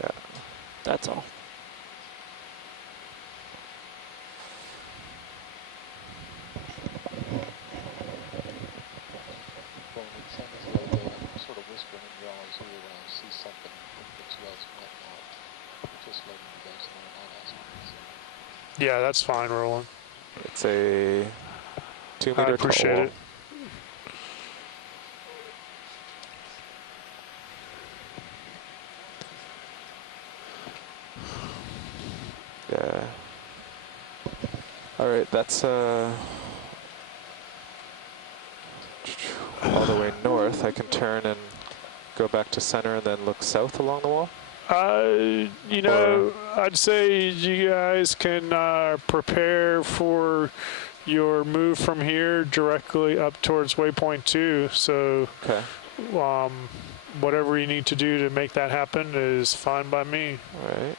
Yeah. That's all. Well, it sounds like I'm sort of whispering in your eyes here when I see something that you guys might not. Just letting you guys know, not asking. Yeah, that's fine, Roland. It's a 2 meter I appreciate tall wall. it. Yeah. All right, that's all the way north. I can turn and go back to center and then look south along the wall. You know, I'd say you guys can prepare for your move from here directly up towards waypoint 2. So, whatever you need to do to make that happen is fine by me. All right.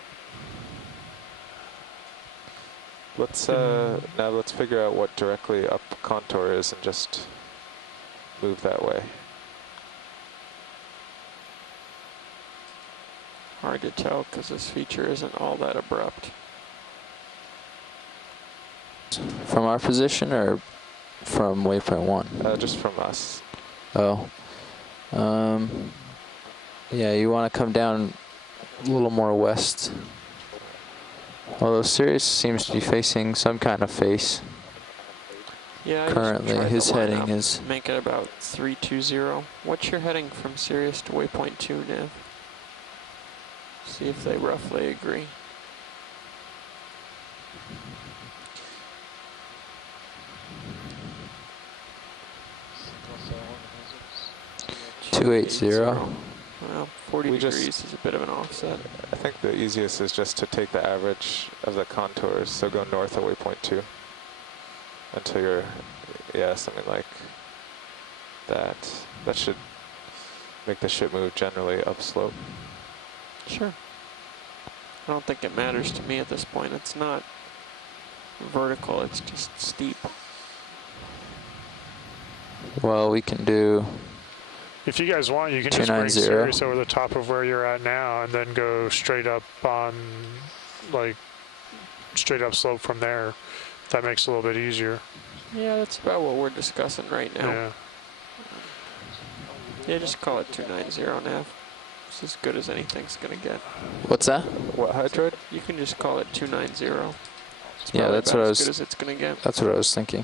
Let's now let's figure out what directly up contour is and just move that way. Hard to tell because this feature isn't all that abrupt. From our position or from waypoint 1? Just from us. Oh. Yeah, you want to come down a little more west. Although Sirius seems to be facing some kind of face. Yeah, currently his heading is. Make it about 320. What's your heading from Sirius to waypoint 2, Nav? See if they roughly agree. Well, 40 degrees is a bit of an offset. I think the easiest is just to take the average of the contours, so go north of waypoint 2 until you're, yeah, something like that. That should make the ship move generally upslope. Sure. I don't think it matters to me at this point. It's not vertical, it's just steep. Well, we can do. If you guys want, you can just bring Sirius over the top of where you're at now and then go straight up on, like, straight up slope from there. That makes it a little bit easier. Yeah, that's about what we're discussing right now. Yeah. Yeah, just call it 290, Nav. It's as good as anything's gonna get. What's that? What hydroid? You can just call it 290. It's yeah, that's what I was. As good as it's gonna get. That's what I was thinking.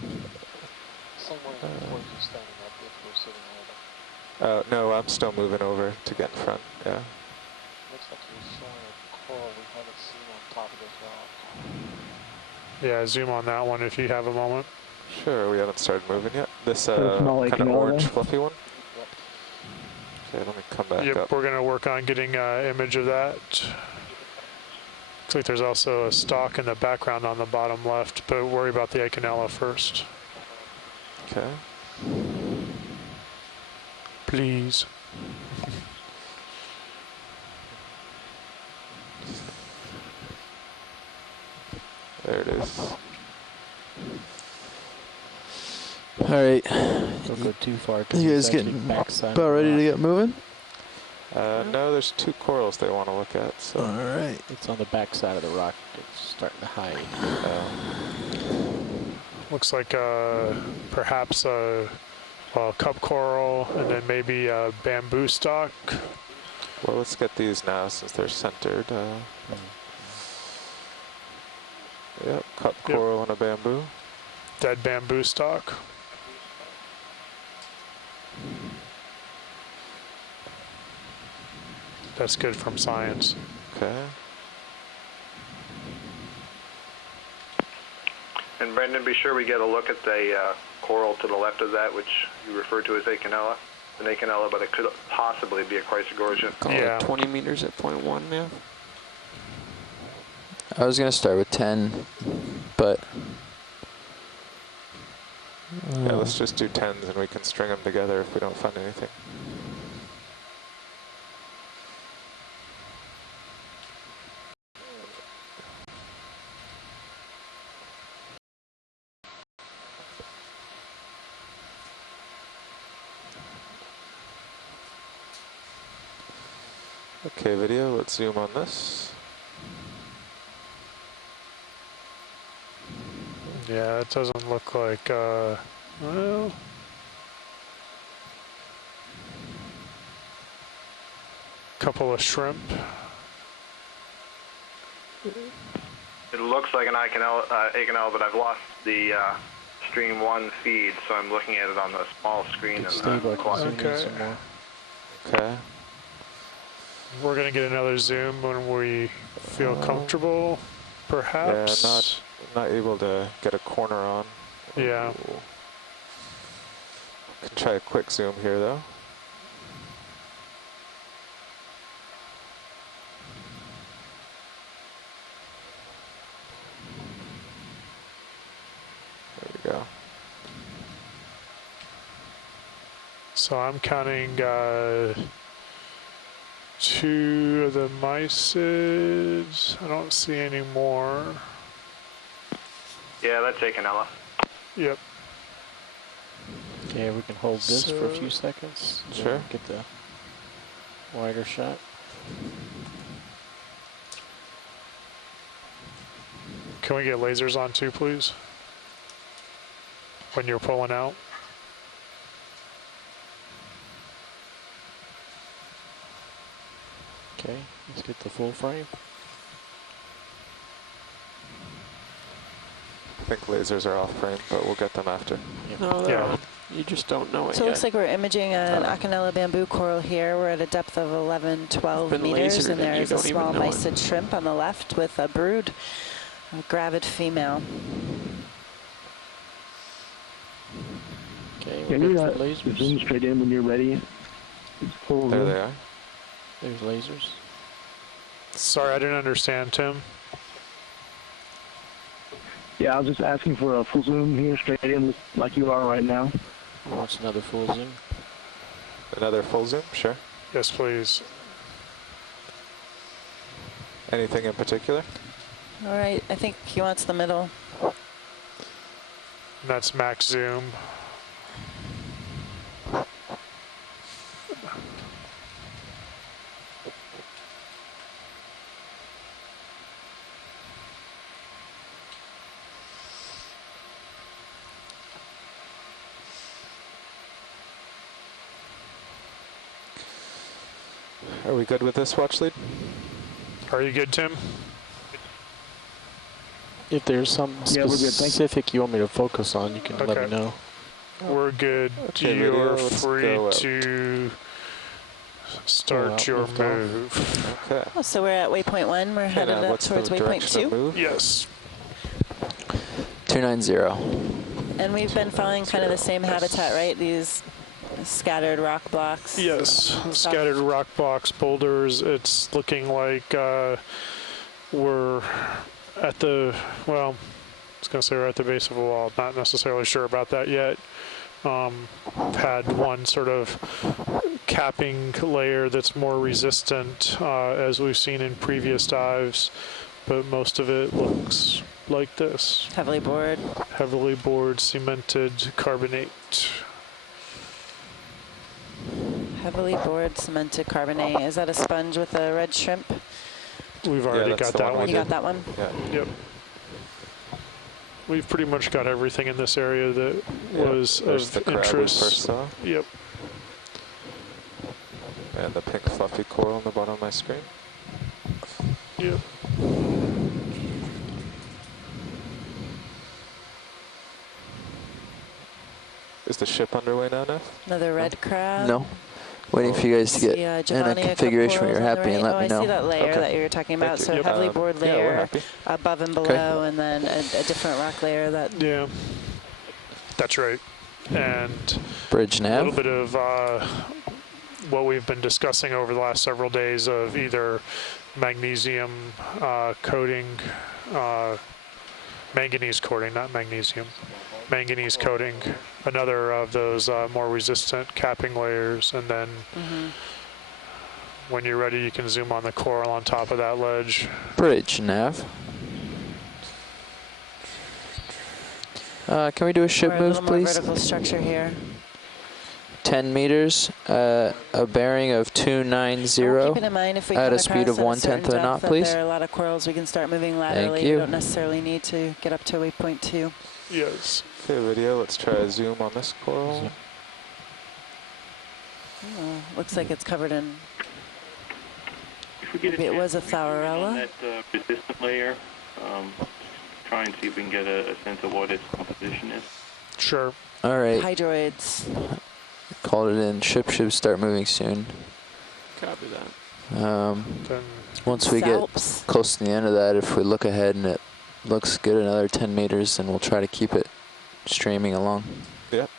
No, I'm still moving over to get in front. Yeah. Looks like you're showing a coral we haven't seen on top of this rock. Yeah, zoom on that one if you have a moment. Sure, we haven't started moving yet. This kind of orange fluffy one. Okay, let me come back up. We're going to work on getting an image of that. Looks like there's also a stalk in the background on the bottom left, but worry about the Okeanos first. Okay. Please. There it is. All right. Don't go too far. You guys getting about ready to get moving? No, there's 2 corals they want to look at. So. All right. It's on the back side of the rock. It's starting to hide. Looks like perhaps a cup coral and then maybe a bamboo stalk. Well, let's get these now since they're centered. Yep, cup coral and a bamboo. Dead bamboo stalk. That's good from science. Okay. And Brendan, be sure we get a look at the coral to the left of that, which you refer to as Okeanos. An Okeanos, but it could possibly be a Chrysogorgia. Call it 20 meters at 0.1 now. I was gonna start with 10, but yeah, let's just do 10s and we can string them together if we don't find anything. Okay, video, let's zoom on this. Yeah, it doesn't look like, well. Couple of shrimp. It looks like an Okeanos, but I've lost the stream 1 feed, so I'm looking at it on the small screen. Okay. Okay. We're gonna get another zoom when we feel comfortable, perhaps. Yeah, not able to get a corner on. Yeah. Can try a quick zoom here though. you go. So I'm counting 2 of the mysids. I don't see any more. Yeah, that's Okeanos. Yep. Okay, we can hold this for a few seconds. Sure. Get the wider shot. Can we get lasers on too, please? When you're pulling out. Okay, let's get the full frame. I think lasers are off frame, but we'll get them after. No, they're on. You just don't know it So it yet. looks like we're imaging an Okeanos bamboo coral here. We're at a depth of 11, 12 meters, and there is a small mysid shrimp on the left with a brood, a gravid female. Okay, Can we're you good for lasers. zoom straight in when you're ready? Full There zoom. they are. There's lasers. Sorry, I didn't understand, Tim. Yeah, I was just asking for a full zoom here, straight in, like you are right now. Wants another full zoom. Another full zoom, sure. Yes, please. Anything in particular? All right, I think he wants the middle. And that's max zoom. Are we good with this watch lead? Are you good, Tim? If there's some Yeah, we're good, thank you. specific you want me to focus on, you can let me know. We're good. Okay, You're video, let's free go out. to start your lift off. Okay. Oh, so we're at waypoint 1. We're headed now up what's towards the waypoint direction of 2. move? Yes. 290. And we've been following kind of the same habitat, right? These scattered rock blocks. Yes, and stuff. scattered rock blocks, boulders. It's looking like we're at the, well, I was going to say we're at the base of a wall. Not necessarily sure about that yet. Had one sort of capping layer that's more resistant, as we've seen in previous dives, but most of it looks like this. Heavily bored. Heavily bored, cemented carbonate. Heavily bored cemented carbonate. Is that a sponge with a red shrimp? We've already that's got the that one we one. You got that one? Yeah. Yep. We've pretty much got everything in this area that was There's of the crab we first interest. saw. Yep. And the pink fluffy coral on the bottom of my screen. Yep. Is the ship underway now, Neff? Another red crab. No. Waiting for you guys to get See, in a Giovanni, configuration where couple you're corals on the happy and right. let me I know. see that layer Okay. that you were talking about. Thank So you. heavily bored Yeah, we're layer happy. above and below, and then a different rock layer that. Yeah. That's right. And Bridge a little nav. bit of what we've been discussing over the last several days of either magnesium coating, manganese coating, not magnesium, manganese coating, another of those more resistant capping layers, and then when you're ready you can zoom on the coral on top of that ledge. Bridge nav. Can we do a ship Or a move, little more please? vertical structure here. 10 meters, a bearing of 290. Keep it in mind if we at come a speed across of at a certain 1/10 of a knot, depth that please. there are a lot of corals, we can start moving laterally. you. We don't necessarily need to get up to waypoint 2. Yes. Okay, video, let's try a zoom on this coral. Oh, looks like it's covered in. If we get Maybe it was a chance to zoom in Flowerella. on that resistant layer, try and see if we can get a sense of what its composition is. Sure. All right, Hydroids. called it in. Ship should start moving soon. Copy that. Then Once we Salps. get close to the end of that, if we look ahead and it looks good, another 10 meters, then we'll try to keep it streaming along. Yep.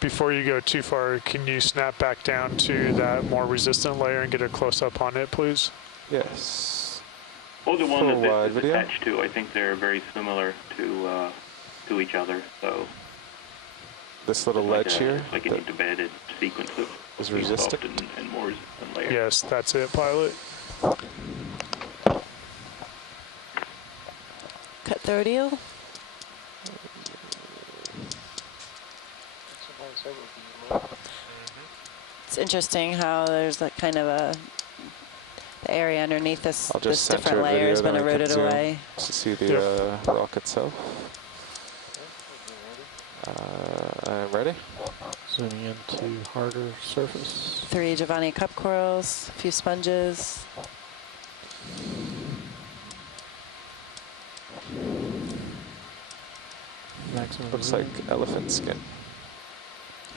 before you go too far, can you snap back down to that more resistant layer and get a close-up on it, please? Yes. Oh, the one Full that wide this is video. attached to, I think they're very similar to to each other. So this little ledge here it's like an embedded sequence of is resistant and more layers. Yes, that's it, pilot. Cut the radial. It's interesting how there's a kind of the area underneath this different layer has been eroded away. To see the rock itself. I'm ready. Zooming into harder surface. 3 Giovanni cup corals, a few sponges. Maximum Looks zoom. like elephant skin.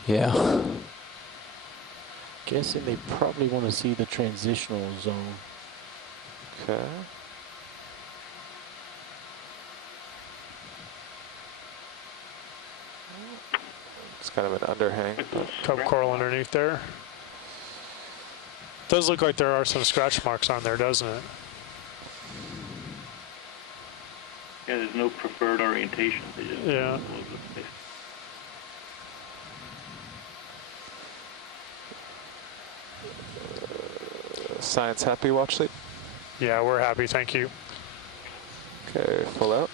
Yeah. Guessing they probably want to see the transitional zone. Okay. It's kind of an underhang. Cup coral underneath there. Does look like there are some scratch marks on there, doesn't it? Yeah, there's no preferred orientation. They just Yeah. all over the place. Science happy, watch lead. Yeah, we're happy, thank you. Okay, pull out.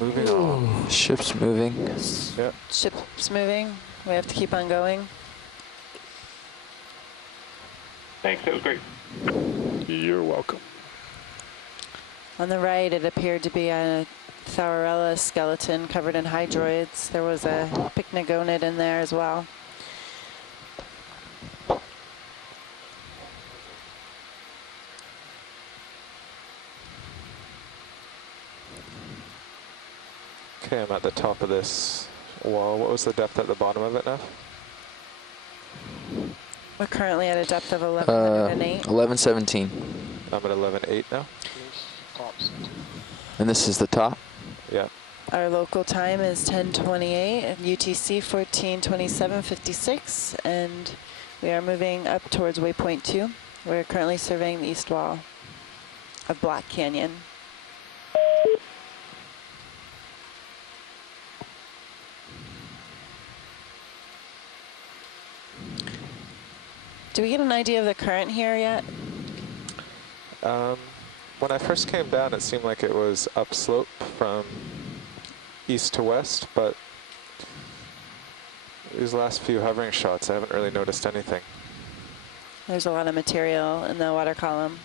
Moving on. Ship's moving. Yep. Ship's moving. We have to keep on going. Thanks, that was great. You're welcome. On the right, it appeared to be a Thaurella skeleton covered in hydroids. There was a pycnogonid in there as well. Okay, I'm at the top of this wall. What was the depth at the bottom of it now? We're currently at a depth of 1108. 1117. I'm at 11.8 now. And this is the top? Yeah. Our local time is 10:28, UTC 14:27:56, and we are moving up towards waypoint 2. We're currently surveying the east wall of Black Canyon. Do we get an idea of the current here yet? When I first came down, it seemed like it was upslope from east to west, but these last few hovering shots, I haven't really noticed anything. There's a lot of material in the water column.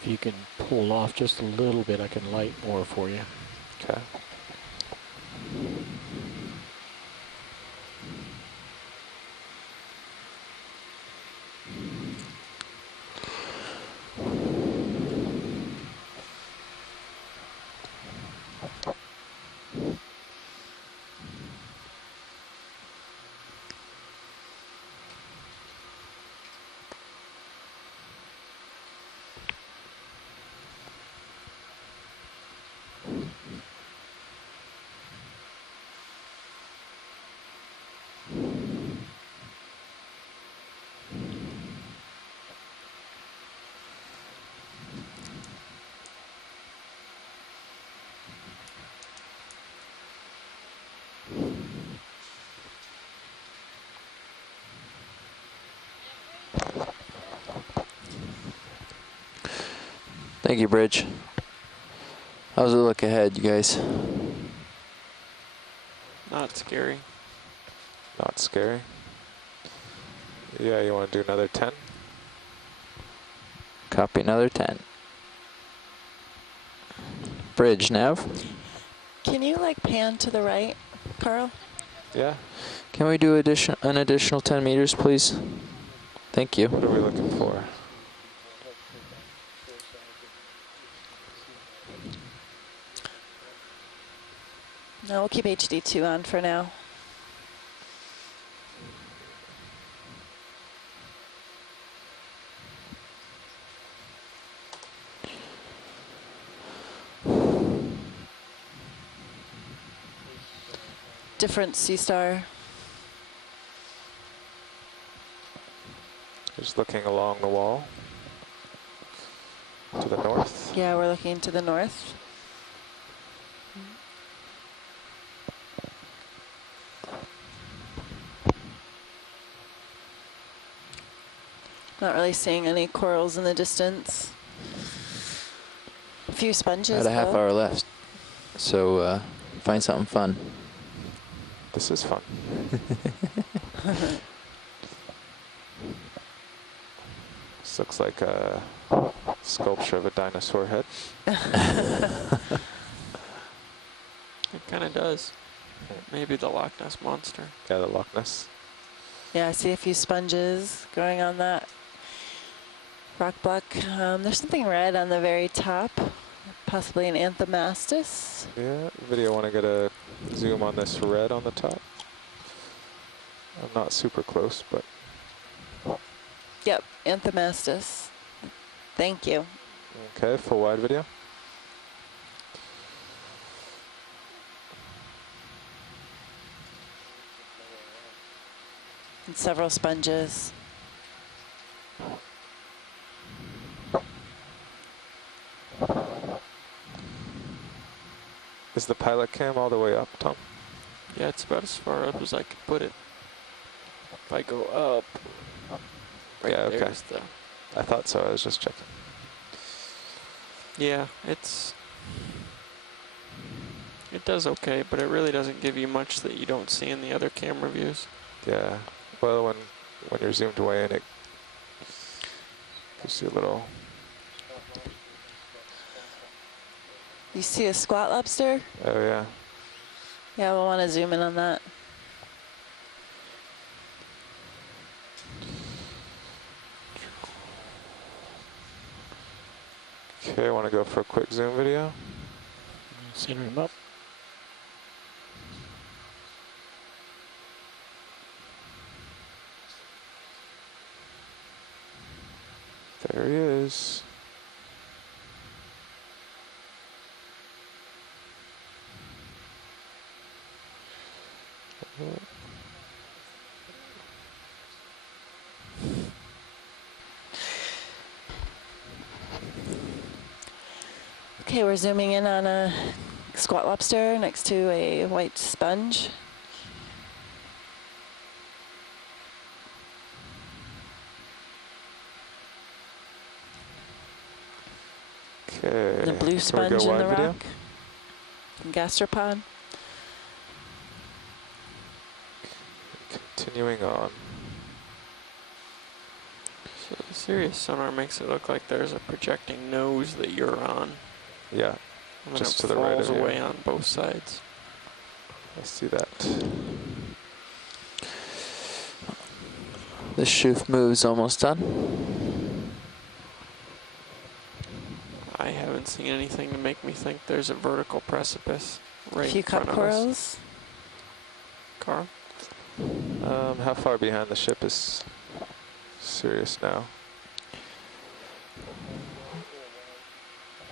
If you can pull off just a little bit, I can light more for you. Okay. Thank you, Bridge. How's it look ahead, you guys? Not scary. Not scary. Yeah, you want to do another 10? Copy, another 10. Bridge, nav? Can you like pan to the right, Carl? Yeah. Can we do an additional 10 meters, please? Thank you. What are we looking for? No, we'll keep HD2 on for now. Different sea star. Just looking along the wall. To the north? Yeah, we're looking to the north. Not really seeing any corals in the distance. A few sponges, About a half though. hour left. So find something fun. This is fun. This looks like a sculpture of a dinosaur head. It kind of does. Maybe the Loch Ness Monster. Yeah, the Loch Ness. Yeah, I see a few sponges growing on that rock block. There's something red on the very top, possibly an anthomastus. Yeah, video, want to get a zoom on this red on the top? I'm not super close, but. Yep, anthomastus. Thank you. Okay, full wide video. And several sponges. Is the pilot cam all the way up, Tom? Yeah, it's about as far up as I could put it. If I go up, right yeah, okay. there's the... I thought so, I was just checking. Yeah, it does okay, but it really doesn't give you much that you don't see in the other camera views. Yeah, well, when you're zoomed away in, it gives you a little... You see a squat lobster? Oh, yeah. Yeah, we'll want to zoom in on that. Okay, I want to go for a quick zoom video. Center him up. There he is. Okay, we're zooming in on a squat lobster next to a white sponge. Okay. The blue sponge in the wide video? rock. Gastropod. Continuing on. So the Sirius sonar makes it look like there's a projecting nose that you're on. Yeah, And then just it to the right falls of you. away on both sides. I see that. The Schoof move's almost done. I haven't seen anything to make me think there's a vertical precipice right A few in front cup of us. corals. Carl? How far behind the ship is Sirius now?